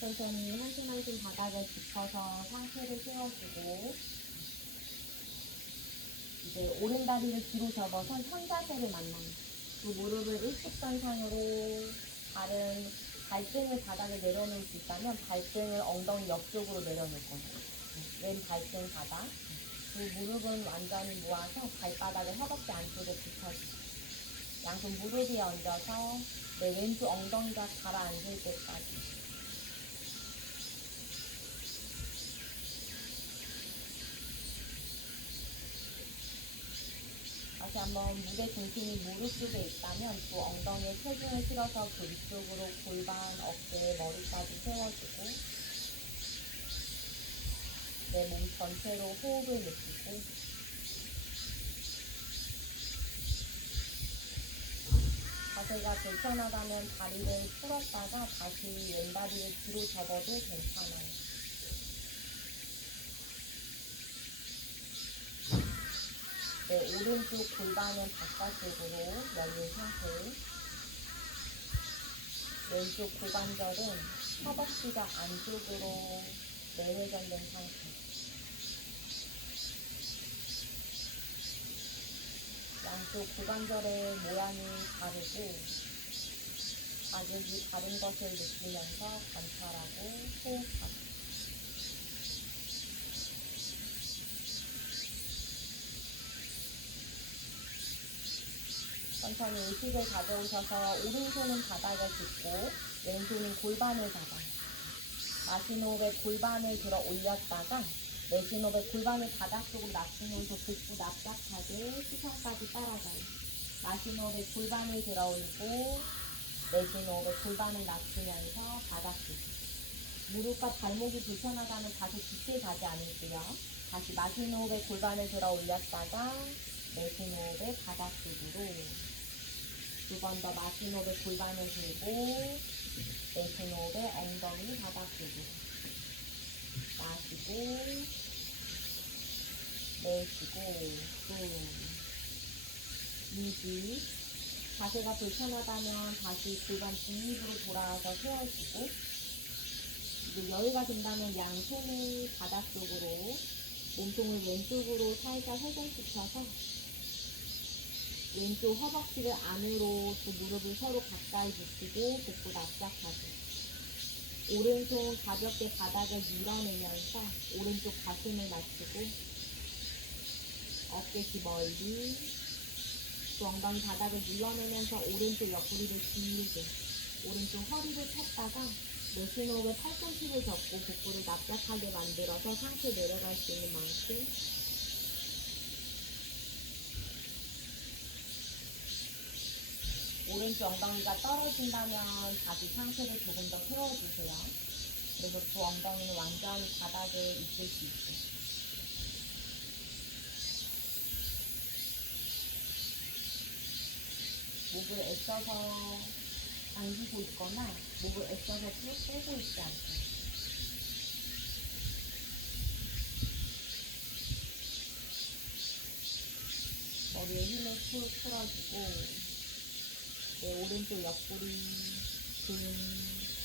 천천히 한숨 한숨 바닥에 짚어서 상체를 세워주고 이제 오른다리를 뒤로 접어서 현자세를 만나요. 그 무릎을 일직선상으로 다른 발등을 바닥에 내려놓을 수 있다면 발등을 엉덩이 옆쪽으로 내려놓을 거예요. 왼 발등 바닥. 그 무릎은 완전히 모아서 발바닥을 허벅지 안쪽에 붙여주고 양손 무릎 위에 얹어서 내 왼쪽 엉덩이가 가라앉을 때까지. 다시 한번 무대 중심이 무릎 쪽에 있다면 또 엉덩이에 체중을 실어서 그 위쪽으로 골반, 어깨, 머리까지 세워주고 내 몸 전체로 호흡을 느끼고 자세가 불편하다면 다리를 풀었다가 다시 왼다리를 뒤로 접어도 괜찮아요. 네, 오른쪽 골반은 바깥쪽으로 열린 상태. 왼쪽 고관절은 허벅지가 안쪽으로 내회전된 상태. 양쪽 고관절의 모양이 다르고 자극이 다른 것을 느끼면서 관찰하고 호흡하고. 천천히 의식을 가져오셔서 오른손은 바닥에 짚고 왼손은 골반을 잡아요. 마시노의 골반을 들어 올렸다가 내쉬노의 골반을 바닥 쪽으로 낮추면서 복부 납작하게 시선까지 따라가요. 마시노의 골반을 들어 올리고 내쉬노의 골반을 낮추면서 바닥 쪽. 무릎과 발목이 불편하다면 다시 깊게 가지 않을게요. 다시 마시노의 골반을 들어 올렸다가 내쉬노의 바닥 쪽으로. 두 번 더 마시노의 골반을 들고 내쉬노의 엉덩이 바닥 쪽으로 마시고 내쉬고 유지. 자세가 불편하다면 다시 골반 뒷입으로 돌아와서 세워주고 여유가 된다면 양손을 바닥 쪽으로 몸통을 왼쪽으로 살짝 회전시켜서 왼쪽 허벅지를 안으로 두 무릎을 서로 가까이 붙이고 복부 납작하게. 오른손 가볍게 바닥을 밀어내면서 오른쪽 가슴을 낮추고 어깨 귀 멀리. 또 엉덩이 바닥을 눌러내면서 오른쪽 옆구리를 길게. 오른쪽 허리를 폈다가 내쉬노의 팔꿈치를 접고 복부를 납작하게 만들어서 상체 내려갈 수 있는 만큼. 오른쪽 엉덩이가 떨어진다면 다시 상체를 조금 더 세워주세요. 그래서 두 엉덩이는 완전히 바닥에 있을 수 있게. 목을 애써서 당기고 있거나 목을 애써서 쭉 빼고 있지 않게. 머리에 힘을 쭉 풀어주고 내 오른쪽 옆구리, 등,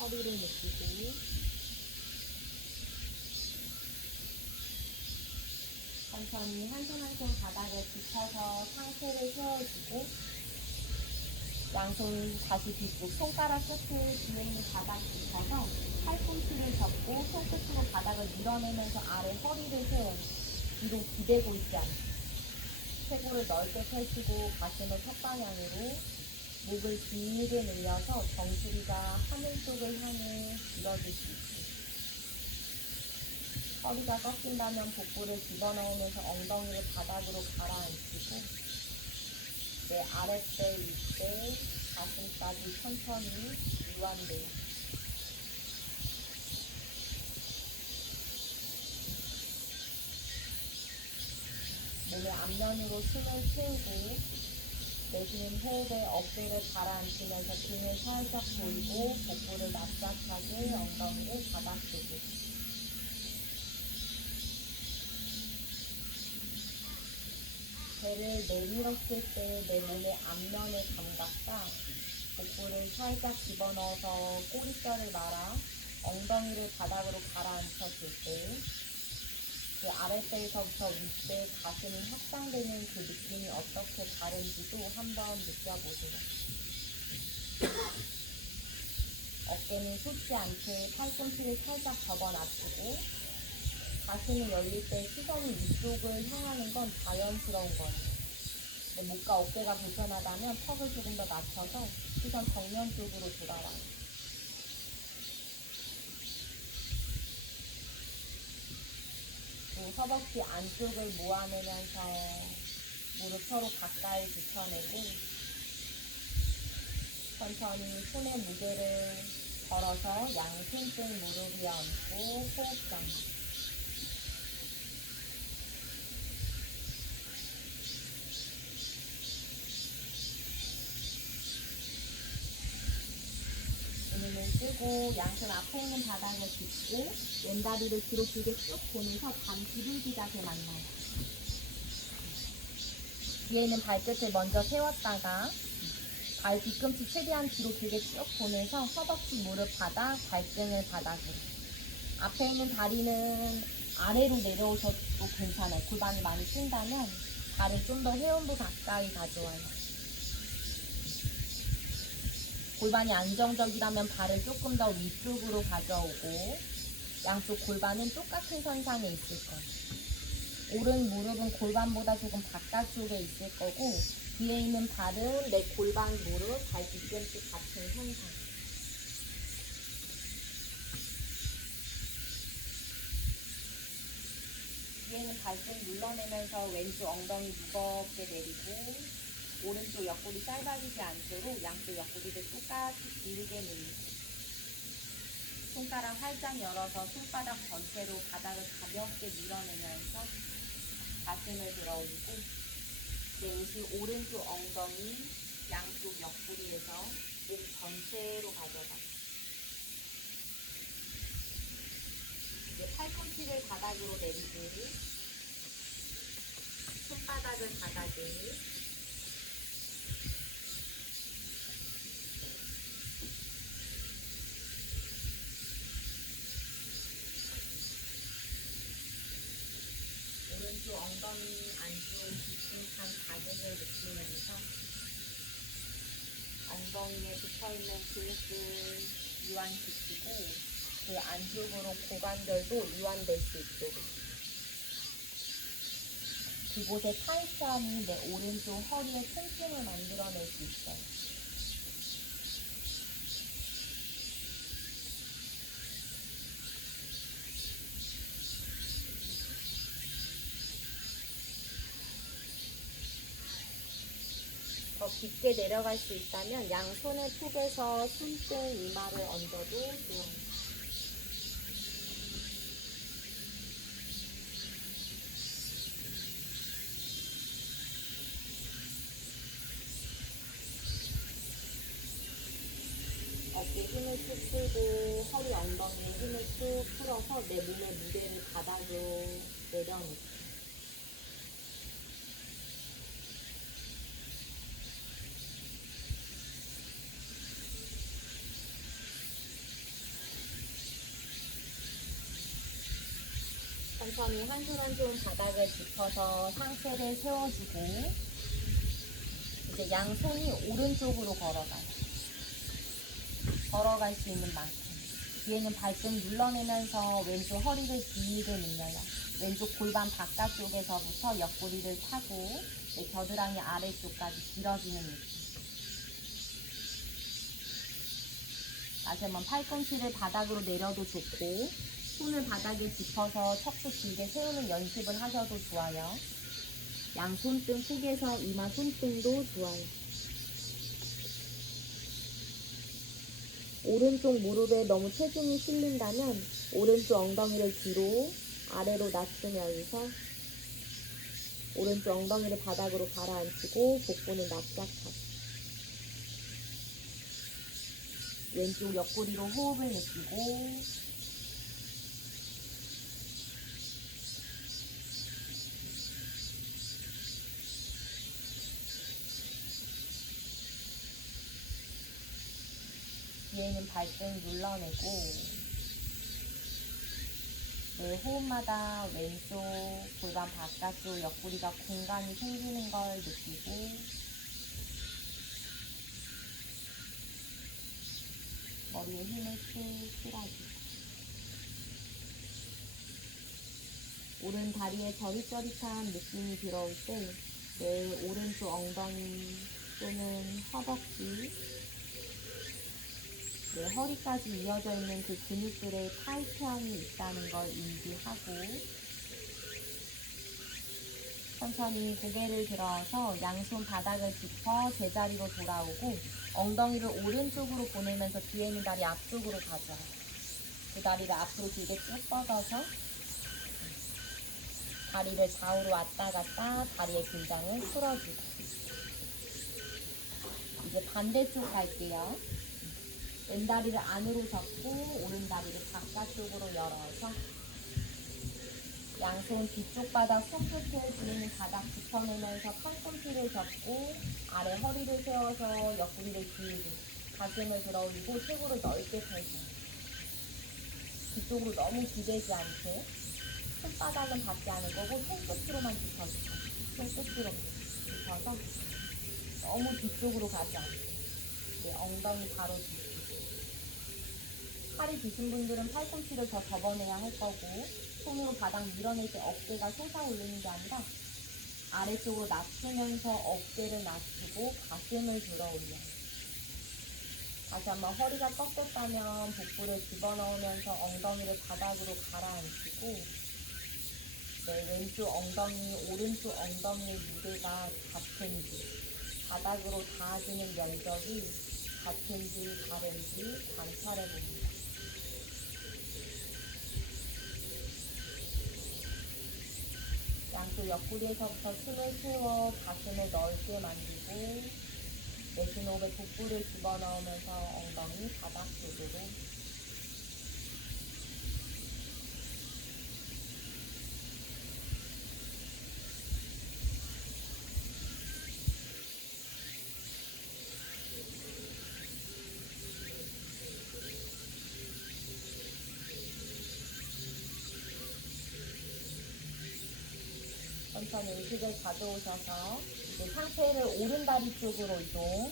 허리를 느끼고 천천히 한 손 한 손 바닥에 짚어서 상체를 세워주고 양손 다시 뒤쪽 손가락 끝을 뒤에 있는 바닥 짚어서 팔꿈치를 접고 손끝으로 바닥을 밀어내면서 아래 허리를 세워 뒤로 기대고 있지 않게 쇄골을 넓게 펼치고 가슴을 턱방향으로 목을 길게 늘려서 정수리가 하늘 쪽을 향해 길어질 수 있게 허리가 꺾인다면 복부를 집어넣으면서 엉덩이를 바닥으로 가라앉히고 내 아랫배, 윗배, 가슴까지 천천히 이완돼요. 몸의 앞면으로 숨을 채우고 내쉬는 호흡에 어깨를 가라앉히면서 등을 살짝 돌리고 복부를 납작하게 엉덩이를 바닥 쪽으로 배를 내밀었을 때 내 몸의 앞면의 감각과 복부를 살짝 집어넣어서 꼬리뼈를 말아 엉덩이를 바닥으로 가라앉혔을 때 그 아랫배에서부터 윗배, 가슴이 확장되는 그 느낌이 어떻게 다른지도 한번 느껴보세요. 어깨는 솟지 않게 팔꿈치를 살짝 접어낮추고 가슴이 열릴 때 시선이 위쪽을 향하는 건 자연스러운 거예요. 근데 목과 어깨가 불편하다면 턱을 조금 더 낮춰서 시선 정면 쪽으로 돌아와요. 허벅지 안쪽을 모아내면서 무릎 서로 가까이 붙여내고 천천히 손의 무게를 걸어서 양 손등 무릎 위에 얹고 호흡 정리. 눈을 뜨고 양손 앞에 있는 바닥을 짚고 왼다리를 뒤로 길게 쭉 보내서 반 비둘기 자세 만나요. 뒤에 있는 발끝을 먼저 세웠다가 발 뒤꿈치 최대한 뒤로 길게 쭉 보내서 허벅지 무릎 바닥, 발등을 바닥으로. 앞에 있는 다리는 아래로 내려오셔도 괜찮아요. 골반이 많이 찐다면 발을 좀 더 회원부 가까이 가져와요. 골반이 안정적이라면 발을 조금 더 위쪽으로 가져오고 양쪽 골반은 똑같은 선상에 있을 거예요. 오른 무릎은 골반보다 조금 바깥쪽에 있을 거고 뒤에 있는 발은 내 골반, 무릎, 발 뒤꿈치 같은 선상. 뒤에 있는 발등 눌러내면서 왼쪽 엉덩이 무겁게 내리고 오른쪽 옆구리 짧아지지 않도록 양쪽 옆구리를 똑같이 길게 늘리고 손가락 활짝 열어서 손바닥 전체로 바닥을 가볍게 밀어내면서 가슴을 들어 올리고 내쉬 오른쪽 엉덩이 양쪽 옆구리에서 몸 전체로 가져가. 이제 팔꿈치를 바닥으로 내리고 손바닥을 바닥에 오른쪽 엉덩이 안쪽 깊숙한 자극을 느끼면서 엉덩이에 붙어있는 근육을 이완시키고 그 안쪽으로 고관절도 이완될 수 있도록 그곳의 타이트함이 내 오른쪽 허리에 통증을 만들어낼 수 있어요. 더 깊게 내려갈 수 있다면 양손의 톡에서 손등 이마를 얹어도 좋아요. 어깨 힘을 쭉 풀고 허리 엉덩이에 힘을 쭉 풀어서 내 몸의 무게를 바닥으로 내려놓고 천천히 한 손 한 손 바닥을 짚어서 상체를 세워주고 이제 양손이 오른쪽으로 걸어가요. 걸어갈 수 있는 만큼. 뒤에는 발등 눌러내면서 왼쪽 허리를 길게 늘려요. 왼쪽 골반 바깥쪽에서부터 옆구리를 타고 겨드랑이 아래쪽까지 길어지는 느낌. 다시 한번 팔꿈치를 바닥으로 내려도 좋고 손을 바닥에 짚어서 척추 길게 세우는 연습을 하셔도 좋아요. 양손등 푹에서 이마 손등도 좋아요. 오른쪽 무릎에 너무 체중이 실린다면 오른쪽 엉덩이를 뒤로 아래로 낮추면서 오른쪽 엉덩이를 바닥으로 가라앉히고 복부는 납작하고 왼쪽 옆구리로 호흡을 느끼고 뒤에는 발등 눌러내고 내 호흡마다 왼쪽 골반 바깥쪽 옆구리가 공간이 생기는 걸 느끼고 머리에 힘을 쭉 실어주고 오른 다리에 저릿저릿한 느낌이 들어올 때 내 오른쪽 엉덩이 또는 허벅지 내 허리까지 이어져 있는 그 근육들의 타이트함이 있다는 걸 인지하고 천천히 고개를 들어서 양손 바닥을 짚어 제자리로 돌아오고 엉덩이를 오른쪽으로 보내면서 뒤에 있는 다리 앞쪽으로 가져와요. 그 다리를 앞으로 길게 쭉 뻗어서 다리를 좌우로 왔다 갔다 다리의 긴장을 풀어주고 이제 반대쪽 갈게요. 왼다리를 안으로 접고 오른다리를 바깥쪽으로 열어서 양손 뒤쪽 바닥 손끝에 뒤에는 바닥 짚어내면서 팔꿈치를 접고 아래 허리를 세워서 옆구리를 길게 가슴을 들어올리고 체구를 넓게 펼쳐요. 뒤쪽으로 너무 기대지 않게 손바닥은 닿지 않을 거고 손끝으로만 짚어주세요. 손끝으로 짚어서 너무 뒤쪽으로 가지 않게 네, 엉덩이 바로 짚고 팔이 기신 분들은 팔꿈치를 더 접어내야 할 거고 손으로 바닥 밀어낼 때 어깨가 솟아오르는 게 아니라 아래쪽으로 낮추면서 어깨를 낮추고 가슴을 들어 올려요. 다시 한번 허리가 꺾였다면 복부를 집어넣으면서 엉덩이를 바닥으로 가라앉히고 내 왼쪽 엉덩이, 오른쪽 엉덩이의 무게가 같은지 바닥으로 닿아지는 면적이 같은지 다른지 관찰해 봅니다. 양쪽 옆구리에서부터 숨을 채워 가슴을 넓게 만들고 내쉬는 호흡에 복부를 집어넣으면서 엉덩이 바닥 쪽으로 천천히 의식을 가져오셔서 이제 상체를 오른다리 쪽으로 이동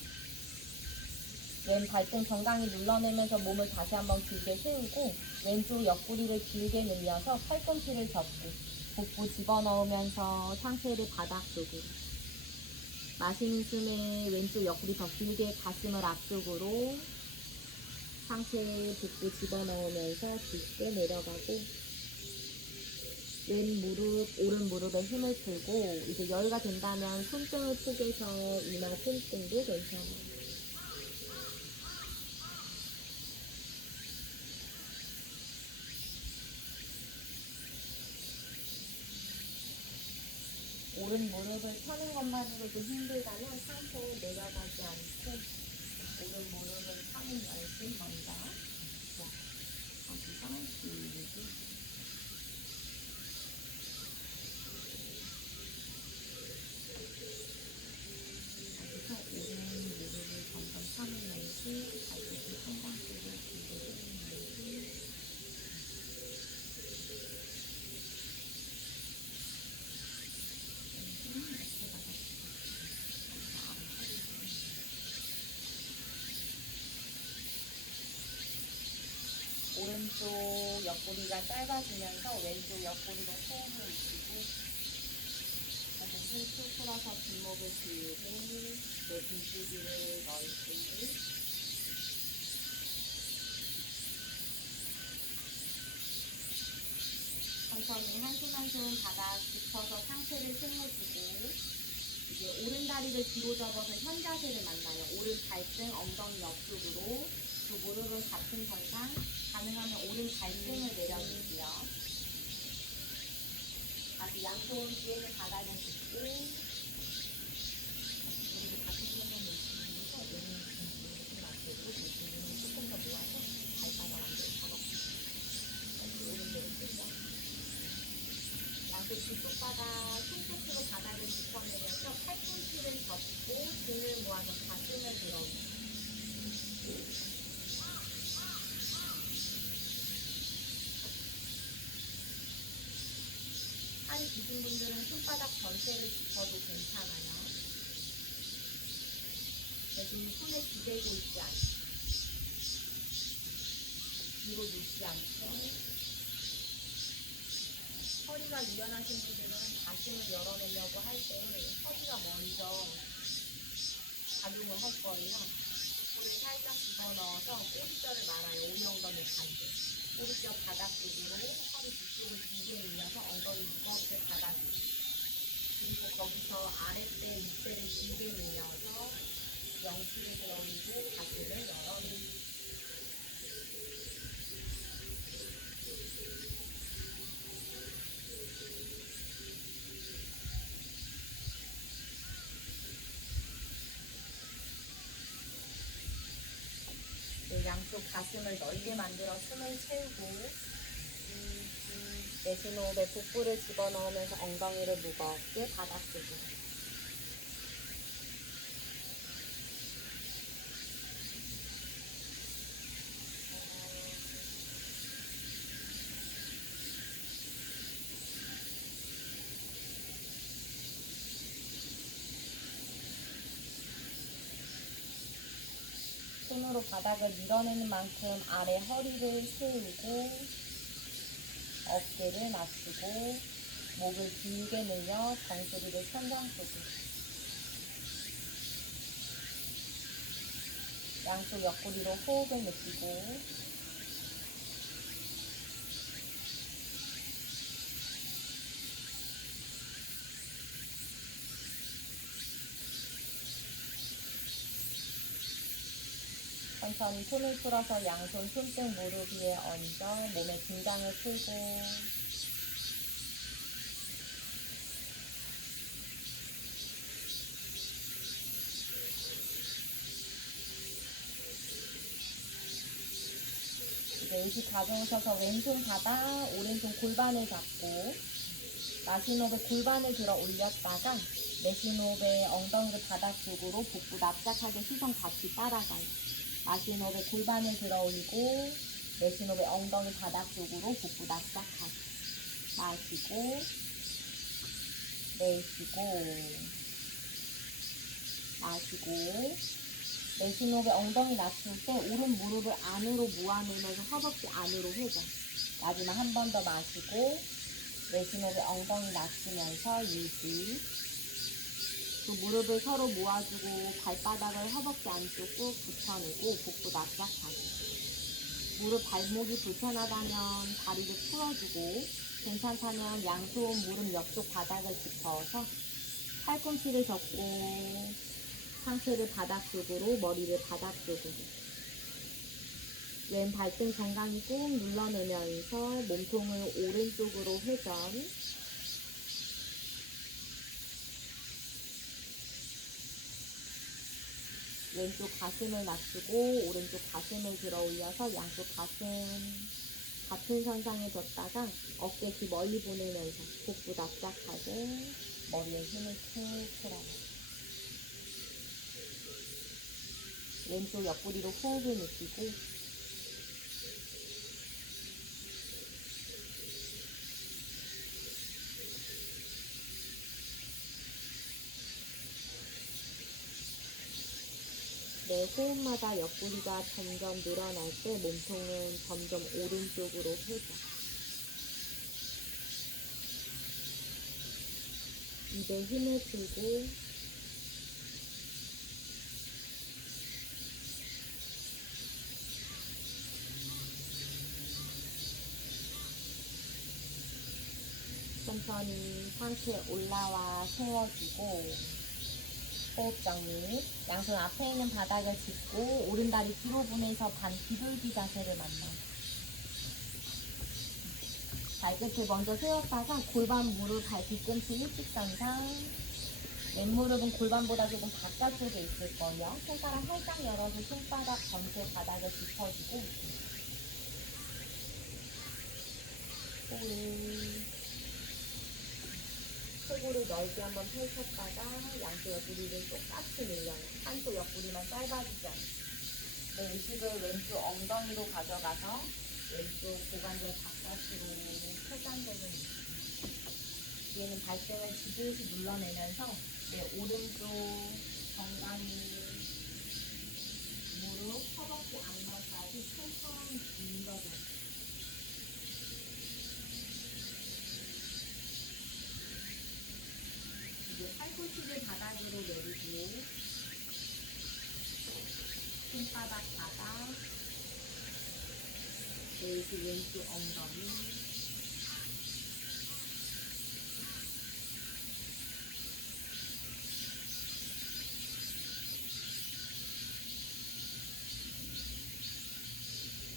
왼 발등 정강이 눌러내면서 몸을 다시 한번 길게 세우고 왼쪽 옆구리를 길게 늘려서 팔꿈치를 접고 복부 집어넣으면서 상체를 바닥 쪽으로 마시는 숨에 왼쪽 옆구리 더 길게 가슴을 앞쪽으로 상체 복부 집어넣으면서 깊게 내려가고 왼 무릎, 오른 무릎에 힘을 풀고 이제 여유가 된다면 손등을 포개서 이마 손등도 괜찮아요. 오른 무릎을 펴는 것만으로도 힘들다면 상체에 내려가지 않고 오른 무릎을 펴는 연습 먼저 여기서 길게 양쪽 옆구리가 짧아지면서 왼쪽 옆구리로 호흡을 느끼고 다시 숨 풀어서 뒷목을 들고 내 등줄기를 넓게 천천히 한손 한손 바닥 짚어서 상체를 세워주고 이제 오른 다리를 뒤로 접어서 현자세를 만나요. 오른 발등 엉덩이 옆쪽으로 두 무릎은 같은 선상 가능하면 오른 발등을 내려주세요. 다시 양손 뒤에는 바닥을 짚고 그리고 같은 선상에 있으면서 오른 등을 맞대고 뒤쪽으로 조금 더 모아서 발바닥 안으로 잡아주세요. 오른손을 빼서 양쪽 뒤쪽바닥 손끝으로 바닥을 짚어내면서 팔꿈치를 접고 등을 모아서 가슴을 들어주세요. 팔이 기신 분들은 손바닥 전체를 짚어도 괜찮아요. 대신 손에 기대고 있지 않고 뒤로 눕지 않고 허리가 유연하신 분들은 가슴을 열어내려고 할 때 허리가 먼저 작용을 할 거예요. 볼을 살짝 집어넣어서 꼬리뼈를 말아요. 오리엉덩이 반대. 꼬리뼈 바닥 쪽으로 허리 뒤쪽을 길게 밀면서 엉덩이 무겁게 바닥으로. 그리고 거기서 아랫배, 윗배를 길게 밀면서 명치를 들어올리고 가슴을 열어내고. 양쪽 가슴을 넓게 만들어 숨을 채우고 내쉬는 호흡에 복부를 집어넣으면서 엉덩이를 무겁게 바닥 쪽으로 손으로 바닥을 밀어내는 만큼 아래 허리를 세우고 어깨를 낮추고 목을 길게 늘려 정수리를 천장 쪽으로 양쪽 옆구리로 호흡을 느끼고 천천히 손을 풀어서 양손 손등 무릎 위에 얹어 몸의 긴장을 풀고 이제 의식 가져오셔서 왼손 바닥, 오른손 골반을 잡고 마시노베 골반을 들어 올렸다가 내쉬노베 엉덩이를 바닥 쪽으로 복부 납작하게 시선 같이 따라가요. 마시노베 골반을 들어 올리고 내쉬노베 엉덩이 바닥 쪽으로 복부 납작하게 마시고 내쉬고 마시고 내쉬노베 엉덩이 낮출 때 오른 무릎을 안으로 모아내면서 허벅지 안으로 회전. 마지막 한 번 더 마시고 내쉬노베 엉덩이 낮추면서 유지. 두 무릎을 서로 모아주고 발바닥을 허벅지 안쪽 꾹 붙여내고 복부 납작하게. 무릎 발목이 불편하다면 다리를 풀어주고 괜찮다면 양손 무릎 옆쪽 바닥을 짚어서 팔꿈치를 접고 상체를 바닥 쪽으로 머리를 바닥 쪽으로 왼 발등 정강이 꾹 눌러내면서 몸통을 오른쪽으로 회전 왼쪽 가슴을 낮추고 오른쪽 가슴을 들어 올려서 양쪽 가슴 같은 선상에 뒀다가 어깨 귀 멀리 보내면서 복부 납작하게 머리에 힘을 푹 풀어요. 왼쪽 옆구리로 호흡을 느끼고 내 호흡마다 옆구리가 점점 늘어날 때 몸통은 점점 오른쪽으로 회전. 입에 힘을 풀고 천천히 상체 올라와 세워주고 호흡 정리. 양손 앞에 있는 바닥을 짚고 오른다리 뒤로 보내서 반 비둘기 자세를 만나. 발끝을 먼저 세웠다가 골반 무릎 발 뒤꿈치 일직선상. 왼무릎은 골반보다 조금 바깥쪽에 있을 거예요. 손가락 살짝 열어서 손바닥 전체 바닥을 짚어주고 속으로 넓게 한번 펼쳤다가 양쪽 옆구리를 똑같이 늘려요. 한쪽 옆구리만 짧아지지 않게. 네, 의식을 왼쪽 엉덩이로 가져가서 왼쪽 고관절 바깥으로 회전되는 뒤에는 발등을 지그시 눌러내면서 내 오른쪽 정강이 무릎, 허벅지 안면까지 천천히 밀어줘요. 이제 팔꿈치를 바닥으로 내리고 손바닥 바닥, 내쉬 왼쪽 엉덩이,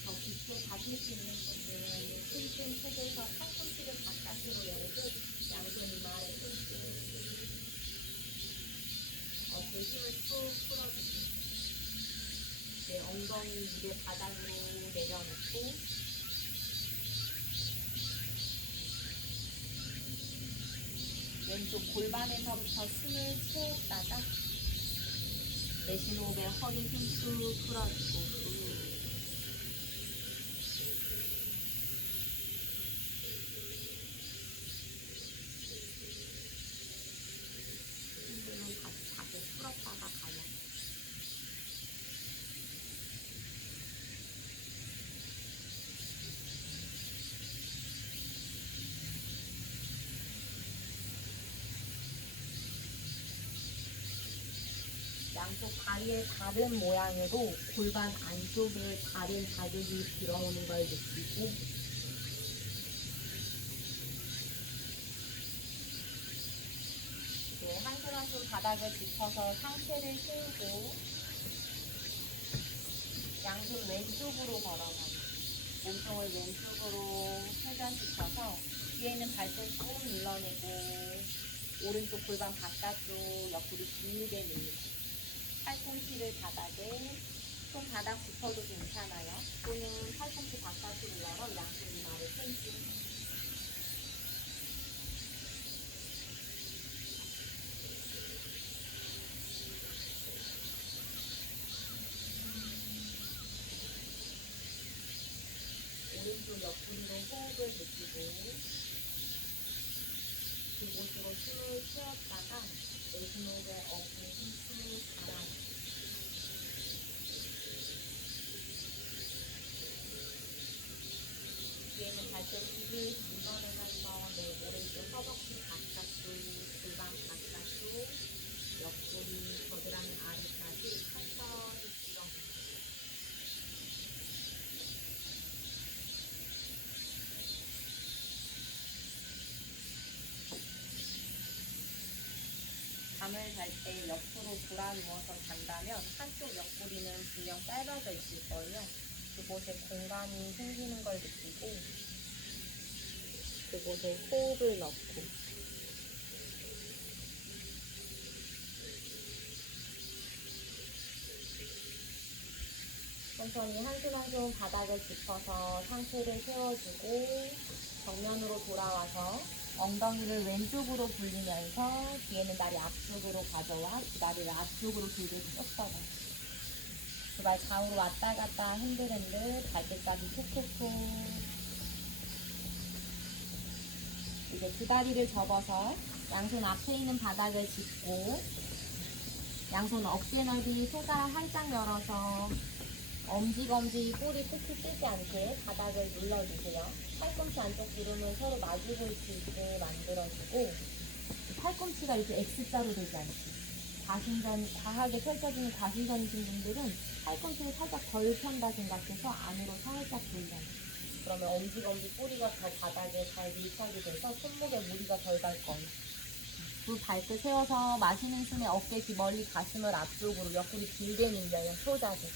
더 깊게 가실 수 있는 분들은 층층 속에서 팔꿈치를 바깥으로 열고 양손 이마에 층층 어깨 힘을 쭉 풀어주세요. 네, 엉덩이 위에 바닥으로 내려놓고 왼쪽 골반에서부터 숨을 채웠다가 내쉬는 호흡에 허리 힘쭉 풀어주고 힘들면 다시 작게 풀었다가 가요. 양쪽 다리의 다른 모양으로 골반 안쪽에 다른 자극이 들어오는 걸 느끼고 이제 한 손 한 손 바닥을 짚어서 상체를 세우고 양손 왼쪽으로 걸어가요. 몸통을 왼쪽으로 회전시켜서 뒤에 있는 발등 꾹 눌러내고 오른쪽 골반 바깥쪽 옆구리 길게 밀고 팔꿈치를 바닥에 손바닥 짚어도 괜찮아요. 또는 팔꿈치 바깥으로 열어 양손 이마를 땡기고 오른쪽 옆구리로 호흡을 느끼고 그곳으로 숨을 쉬었다가 내쉬호흡에 어깨 힘을 달아 뒤에는 발등 뒤를 밀어내면서 내 오른쪽 허벅지 바깥쪽, 골반 바깥쪽, 옆구리, 겨드랑이 아래까지 천천히 밀어내요. 잠을 잘 때 옆으로 돌아 누워서 잔다면 한쪽 옆구리는 분명 짧아져 있을 거예요. 그곳에 공간이 생기는 걸 느끼고 그곳에 호흡을 넣고 천천히 한손 한손 바닥을 짚어서 상체를 세워주고 정면으로 돌아와서 엉덩이를 왼쪽으로 돌리면서 뒤에는 다리 앞쪽으로 가져와 두 다리를 앞쪽으로 돌게 쭉 두 발 좌우로 왔다 갔다 흔들흔들 발끝까지 톡톡톡. 이제 두 다리를 접어서 양손 앞에 있는 바닥을 짚고 양손 어깨 넓이 손가락 활짝 열어서 엄지검지 꼬리 끝이 뜨지 않게 바닥을 눌러주세요. 팔꿈치 안쪽 구름은 서로 마주 볼 수 있게 만들어주고 팔꿈치가 이렇게 X자로 되지 않게 과하게 펼쳐지는 과신전이신 분들은 팔꿈치를 살짝 덜 편다 생각해서 안으로 살짝 돌려요. 그러면 엄지검지 꼬리가 더 바닥에 잘 밀착이 돼서 손목에 무리가 덜 갈 거예요. 두 발끝 세워서 마시는 숨에 어깨 뒤 멀리 가슴을 앞쪽으로 옆구리 길게 밀려요. 소자세.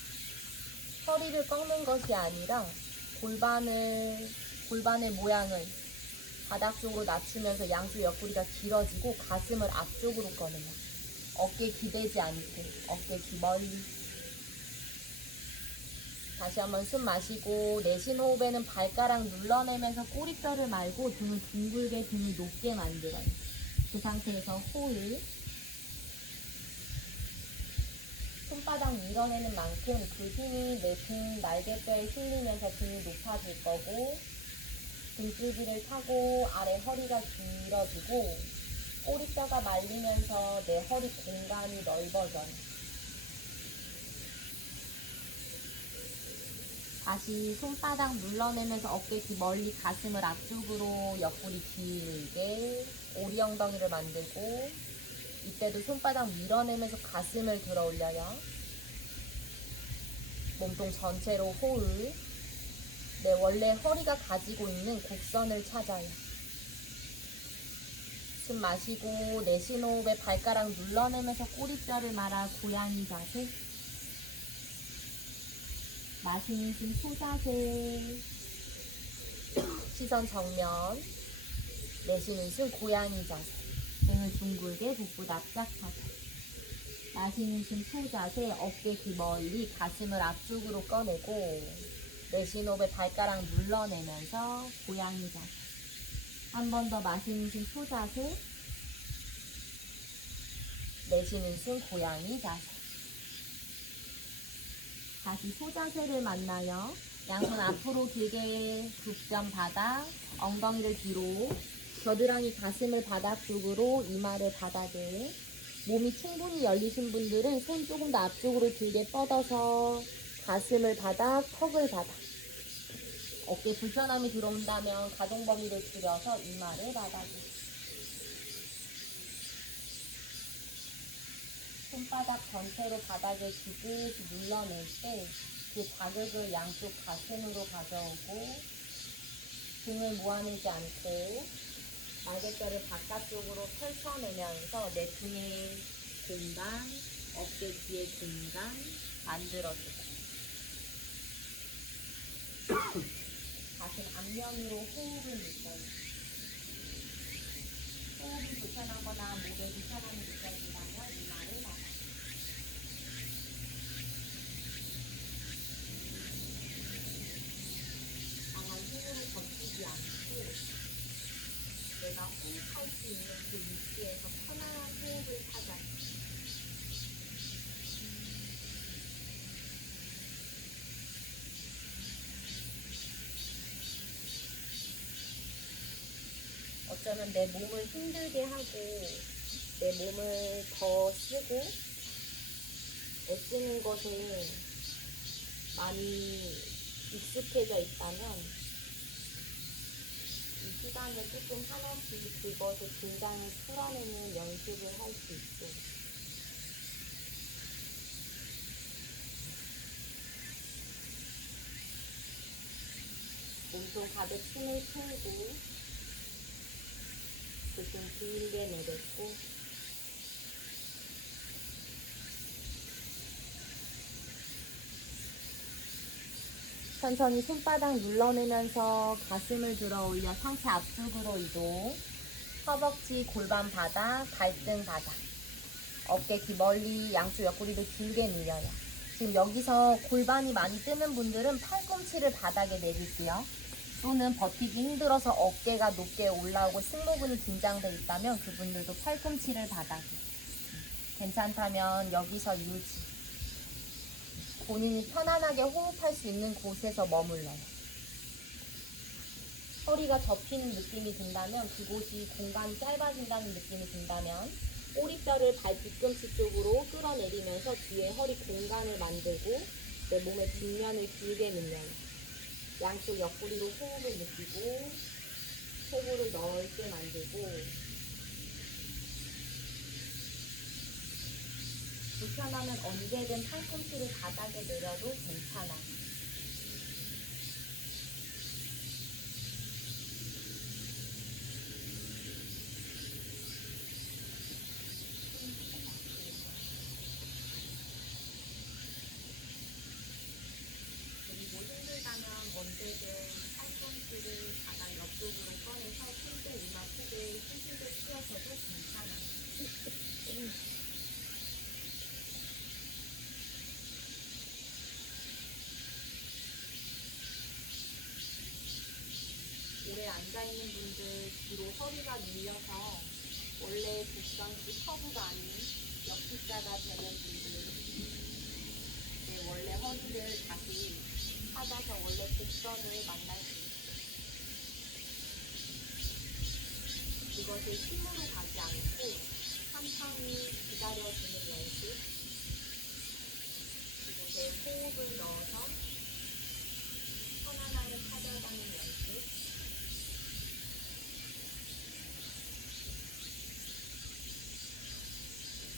허리를 꺾는 것이 아니라 골반의 모양을 바닥 쪽으로 낮추면서 양쪽 옆구리가 길어지고 가슴을 앞쪽으로 꺼내요. 어깨 기대지 않게, 어깨 귀 멀리. 다시 한번 숨 마시고 내쉬는 호흡에는 발가락 눌러내면서 꼬리뼈를 말고 등을 둥글게 등을 높게 만들어요. 그 상태에서 호흡. 손바닥 밀어내는 만큼 그 힘이 내 등 날개뼈에 실리면서 등이 높아질 거고 등줄기를 타고 아래 허리가 길어지고 꼬리뼈가 말리면서 내 허리 공간이 넓어져요. 다시 손바닥 눌러내면서 어깨 뒤 멀리 가슴을 앞쪽으로 옆구리 길게 오리 엉덩이를 만들고 이때도 손바닥 밀어내면서 가슴을 들어 올려요. 몸통 전체로 호흡. 내 원래 허리가 가지고 있는 곡선을 찾아요. 숨 마시고 내쉬는 호흡에 발가락 눌러내면서 꼬리뼈를 말아 고양이 자세. 마시는 숨 소자세. 시선 정면. 내쉬는 숨 고양이 자세. 등을 둥글게 복부 납작 자세. 마시는 숨 소자세. 어깨 귀 멀리 가슴을 앞쪽으로 꺼내고 내쉬는 호흡에 발가락 눌러내면서 고양이 자세. 한 번 더 마시는 숨 소자세. 내쉬는 숨 고양이 자세. 다시 소자세를 만나요. 양손 앞으로 길게 굽전 바닥, 엉덩이를 뒤로, 겨드랑이 가슴을 바닥 쪽으로, 이마를 바닥에. 몸이 충분히 열리신 분들은 손 조금 더 앞쪽으로 길게 뻗어서 가슴을 바닥, 턱을 바닥. 어깨 불편함이 들어온다면 가동 범위를 줄여서 이마를 바닥에. 손바닥 전체로 바닥에 지그시 눌러낼 때 그 자극을 양쪽 가슴으로 가져오고 등을 모아내지 않고 날개뼈를 바깥쪽으로 펼쳐내면서 내 등의 공간, 어깨 뒤의 공간 만들어주고 가슴 앞면으로 호흡을 느껴요. 호흡이 불편하거나 목에 불편함이 느껴진다면 이마를 닫아. 강한 힘으로 버티지 않고 내가 호흡할 수 있는 그 위치에서 편안한 호흡을 찾아요. 어쩌면 내 몸을 힘들게 하고 내 몸을 더 쓰고 애쓰는 것에 많이 익숙해져 있다면 이 시간에 조금 하나씩 그것의 긴장을 풀어내는 연습을 할 수 있고 몸통 가득 숨을 풀고 그 숨 길게 내뱉고 천천히 손바닥 눌러내면서 가슴을 들어 올려 상체 앞쪽으로 이동. 허벅지, 골반 바닥, 발등 바닥. 어깨 귀 멀리 양쪽 옆구리를 길게 밀려요. 지금 여기서 골반이 많이 뜨는 분들은 팔꿈치를 바닥에 내릴게요. 또는 버티기 힘들어서 어깨가 높게 올라오고 승모근이 긴장돼 있다면 그분들도 팔꿈치를 바닥에. 괜찮다면 여기서 유지. 본인이 편안하게 호흡할 수 있는 곳에서 머물러요. 허리가 접히는 느낌이 든다면 그곳이 공간이 짧아진다는 느낌이 든다면 꼬리뼈를 발 뒤꿈치 쪽으로 끌어내리면서 뒤에 허리 공간을 만들고 내 몸의 뒷면을 길게 늘려요. 양쪽 옆구리로 호흡을 느끼고 호흡을 넓게 만들고 불편하면 언제든 팔꿈치를 바닥에 내려도 괜찮아. 그리고 힘들다면 언제든 팔꿈치를 바닥 옆쪽으로 꺼내서 손등 이마 쪽에 힘들게 휘어서도 괜찮아. 오래 앉아있는 분들 뒤로 허리가 밀려서 원래 복선식 커브가 아닌 역기자가 되는 분들 원래 허리를 다시 찾아서 원래 복선을 만날 수 있어요. 이것을 힘으로 가지 않고 천천히 기다려주는 연습. 이곳에 호흡을 넣어서 편안함을 찾아가는 연습.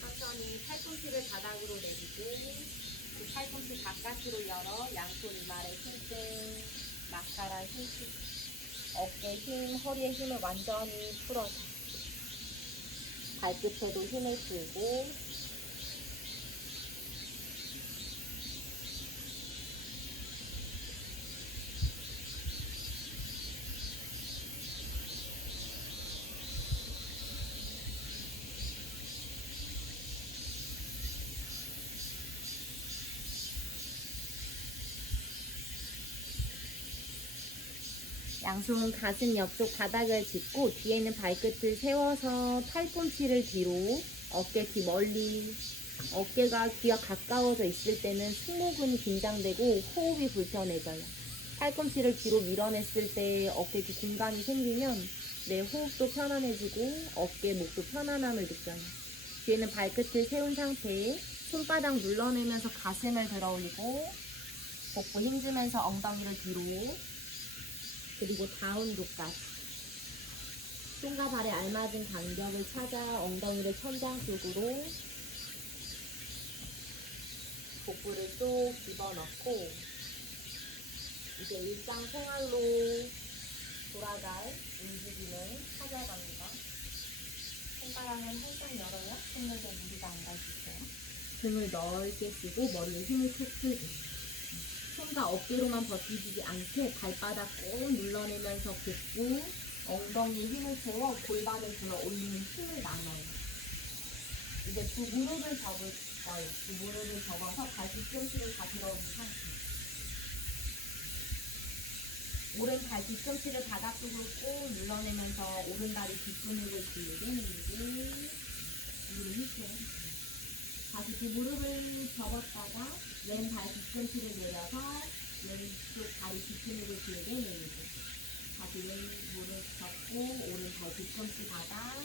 천천히 팔꿈치를 바닥으로 내리고 그 팔꿈치 바깥으로 열어 양손 이마에 힘든 마스카라 힘, 어깨 힘, 허리에 힘을 완전히 풀어서 발끝에도 힘을 풀고 양손은 가슴 옆쪽 바닥을 짚고 뒤에는 발끝을 세워서 팔꿈치를 뒤로 어깨 뒤 멀리 어깨가 귀와 가까워져 있을 때는 승모근이 긴장되고 호흡이 불편해져요. 팔꿈치를 뒤로 밀어냈을 때 어깨 뒤 공간이 생기면 내 호흡도 편안해지고 어깨, 목도 편안함을 느껴요. 뒤에는 발끝을 세운 상태에 손바닥 눌러내면서 가슴을 들어 올리고 복부 힘주면서 엉덩이를 뒤로 그리고 다운도까지 손과 발에 알맞은 간격을 찾아 엉덩이를 천장 쪽으로 복부를 쏙 집어넣고 이제 일상생활로 돌아갈 움직임을 찾아갑니다. 손가락은 살짝 열어요. 손에서 무리가 안 갈 수 있어요. 등을 넓게 쓰고 머리에 힘을 푹 풀고 손과 어깨로만 버티지 않게 발바닥 꼭 눌러내면서 복부, 엉덩이에 힘을 채워 골반을 들어 올리는 힘을 나눠요. 이제 두 무릎을 접을 거예요. 두 무릎을 접어서 발 뒤꿈치를 다 들어오는 상태. 오른 발 뒤꿈치를 바닥 쪽으로 꼭 눌러내면서 오른 다리 뒷근육을 길게 밀고 무릎을 휘죠. 다시 두 무릎을 접었다가 왼발 뒤꿈치를 내려서 왼쪽 다리 뒤근육을 길게 내리고 다시 왼 무릎 접고 오른발 뒤꿈치 바닥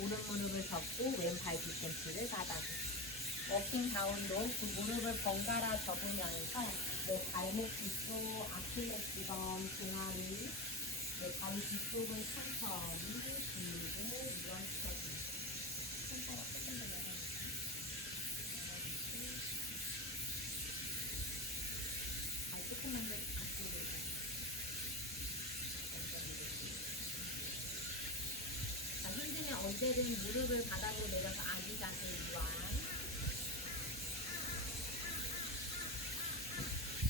오른 무릎을 접고 왼발 뒤꿈치를 바닥 워킹 다운도 두 무릎을 번갈아 접으면서 내 발목 뒤쪽 아킬레스건 종아리 내 다리 뒤쪽을 천천히 굴리고 유연시켜줍니다. 손가락 조금 더 열어주세요. 발 조금만 더 앞으로 자, 힘들면 언제든 무릎을 바닥으로 내려서 아기 자세 유한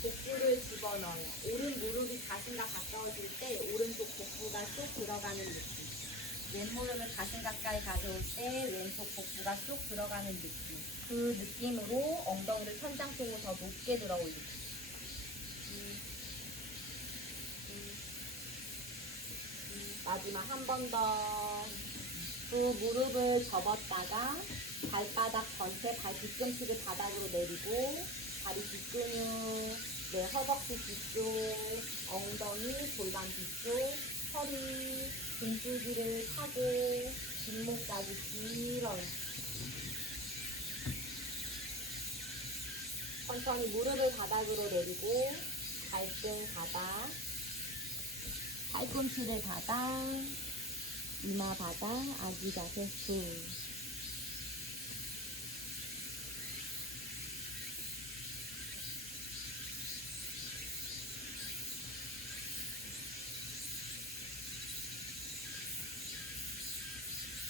복부를 집어넣어요. 오른 무릎이 가슴과 가까워질 때 오른쪽 복부가 쏙 들어가는 느낌. 왼 무릎을 가슴 가까이 가져올 때 왼쪽 복부가 쏙 들어가는 느낌. 그 느낌으로 엉덩이를 천장 쪽으로 더 높게 들어 올리고. 마지막 한 번 더. 두 무릎을 접었다가 발바닥 전체 발 뒤꿈치를 바닥으로 내리고 다리 뒷근육, 내 허벅지 뒤쪽, 엉덩이, 골반 뒤쪽, 허리, 등줄기를 타고 뒷목까지 길어요. 천천히 무릎을 바닥으로 내리고 발등 바닥, 팔꿈치를 바닥, 이마 바닥, 아기 자세 후.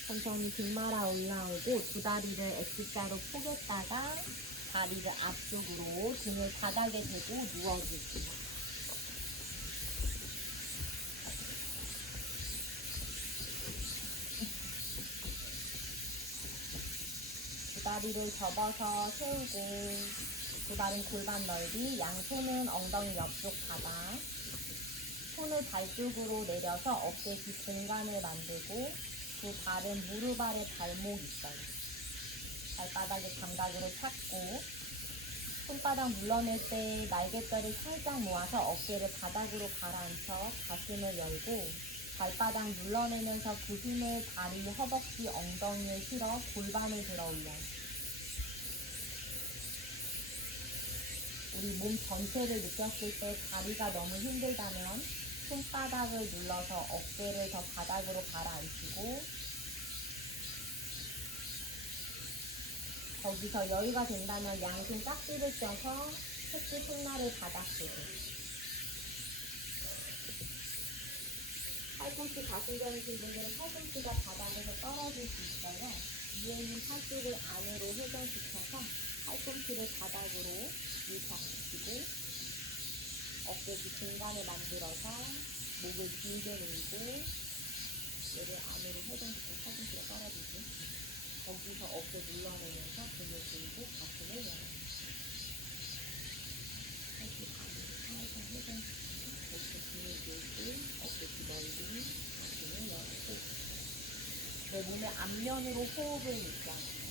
천천히 등말아 올라오고 두 다리를 X자로 포겠다가 다리를 앞쪽으로 등을 바닥에 대고 누워주세요. 두 다리를 접어서 세우고 두 발은 골반 넓이, 양손은 엉덩이 옆쪽 바닥, 손을 발 쪽으로 내려서 어깨 뒤 공간을 만들고 두 발은 무릎 아래 발목 있어요. 발바닥에 감각으로 찾고 손바닥 물러낼 때 날개뼈를 살짝 모아서 어깨를 바닥으로 가라앉혀 가슴을 열고 발바닥 눌러내면서 그 힘을 다리, 허벅지, 엉덩이에 실어 골반을 들어 올려요. 우리 몸 전체를 느꼈을 때 다리가 너무 힘들다면 손바닥을 눌러서 어깨를 더 바닥으로 가라앉히고 거기서 여유가 된다면 양손 짝지를 껴서 새끼 손날을 바닥 쓰고 팔꿈치 가슴경이신 분들은 팔꿈치가 바닥에서 떨어질 수 있어요. 위에 있는 팔뚝을 안으로 회전시켜서 팔꿈치를 바닥으로 밀착시키고 어깨 뒤 공간을 만들어서 목을 길게 늘고 얘를 안으로 회전시켜 팔꿈치가 떨어지고 거기서 어깨 눌러내면서 등을 들고 가슴을 열어요. 팔뚝 안으로 살짝 회전시켜서 어깨 등을 들고 어깨 뒤 멀리 가슴을 열고 내 몸의 앞면으로 호흡을 유지하고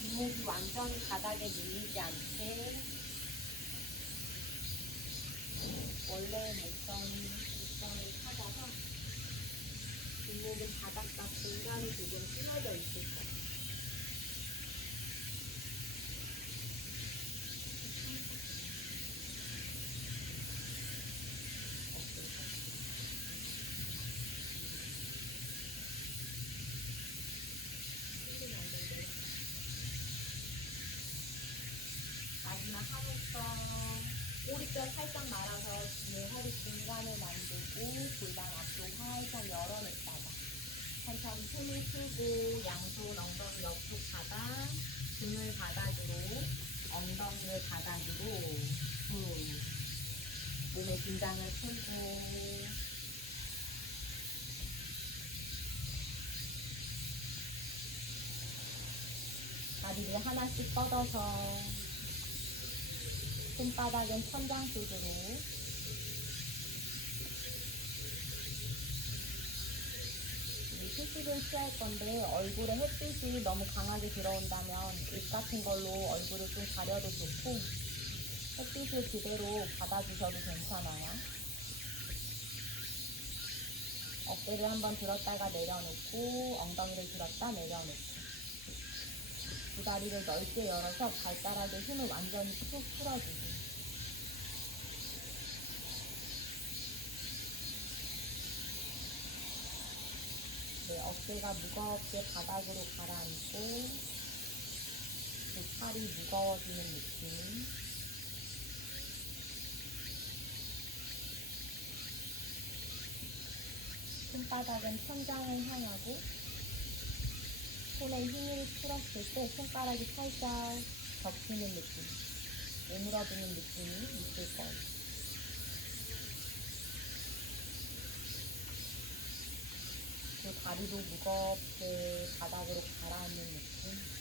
뒷목이 완전히 바닥에 눌리지 않게 원래의 목선을 찾아서 뒷목은 바닥과 공간이 조금 끊어져 있을 거예요. 마지막 한 호흡. 꼬리뼈 살짝 말아서 뒤에 허리 공간을 만들고 골반 앞쪽 살짝 열어냈다가 천천히 손을 풀고 양손 엉덩이 옆쪽 바닥, 등을 바닥으로, 엉덩이를 바닥으로 몸의 긴장을 풀고 다리를 하나씩 뻗어서 손바닥은 천장 쪽으로 휴식을 취할 건데 얼굴에 햇빛이 너무 강하게 들어온다면 옷 같은 걸로 얼굴을 좀 가려도 좋고 햇빛을 그대로 받아주셔도 괜찮아요. 어깨를 한번 들었다가 내려놓고 엉덩이를 들었다 내려놓고 두 다리를 넓게 열어서 발가락에 힘을 완전히 푹 풀어주고 네, 어깨가 무겁게 바닥으로 가라앉고 두 팔이 무거워지는 느낌. 손바닥은 천장을 향하고 손에 힘을 풀었을 때 손가락이 살짝 접히는 느낌, 오므러드는 느낌이 있을 거예요. 그 다리도 무겁게 바닥으로 가라앉는 느낌.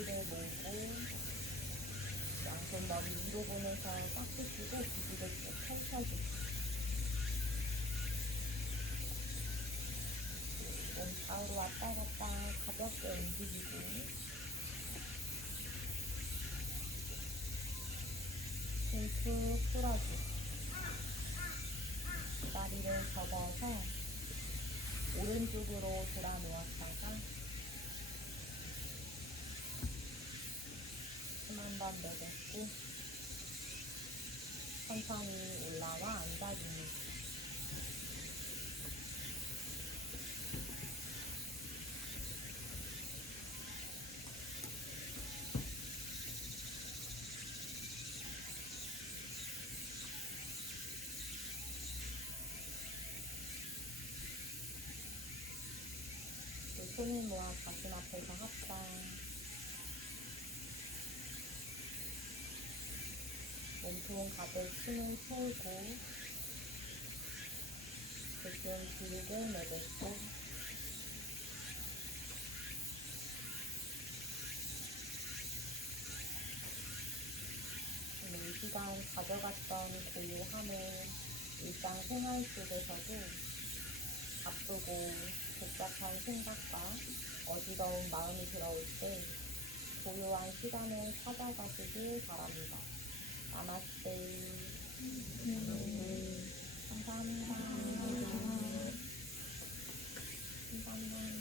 머리를 모으고 양손 머리 위로 보내서 꽉 펴주고 비비를 쭉 펼쳐주고 몸 좌우로 왔다 갔다 가볍게 움직이고 툭 풀어주고 다리를 접어서 오른쪽으로 돌아 누웠다가 숨 한 번 내뱉고 천천히 올라와 앉아줍니다. 손을 모아 가슴 앞에서 합장. 몸통 가득 숨을 채우고 가끔 길게 내뱉고 이 시간 가져갔던 고요함을 일상생활 속에서도 바쁘고 복잡한 생각과 어지러운 마음이 들어올 때 고요한 시간을 찾아가시길 바랍니다. 나마스테. 감사합니다. 감사합니다.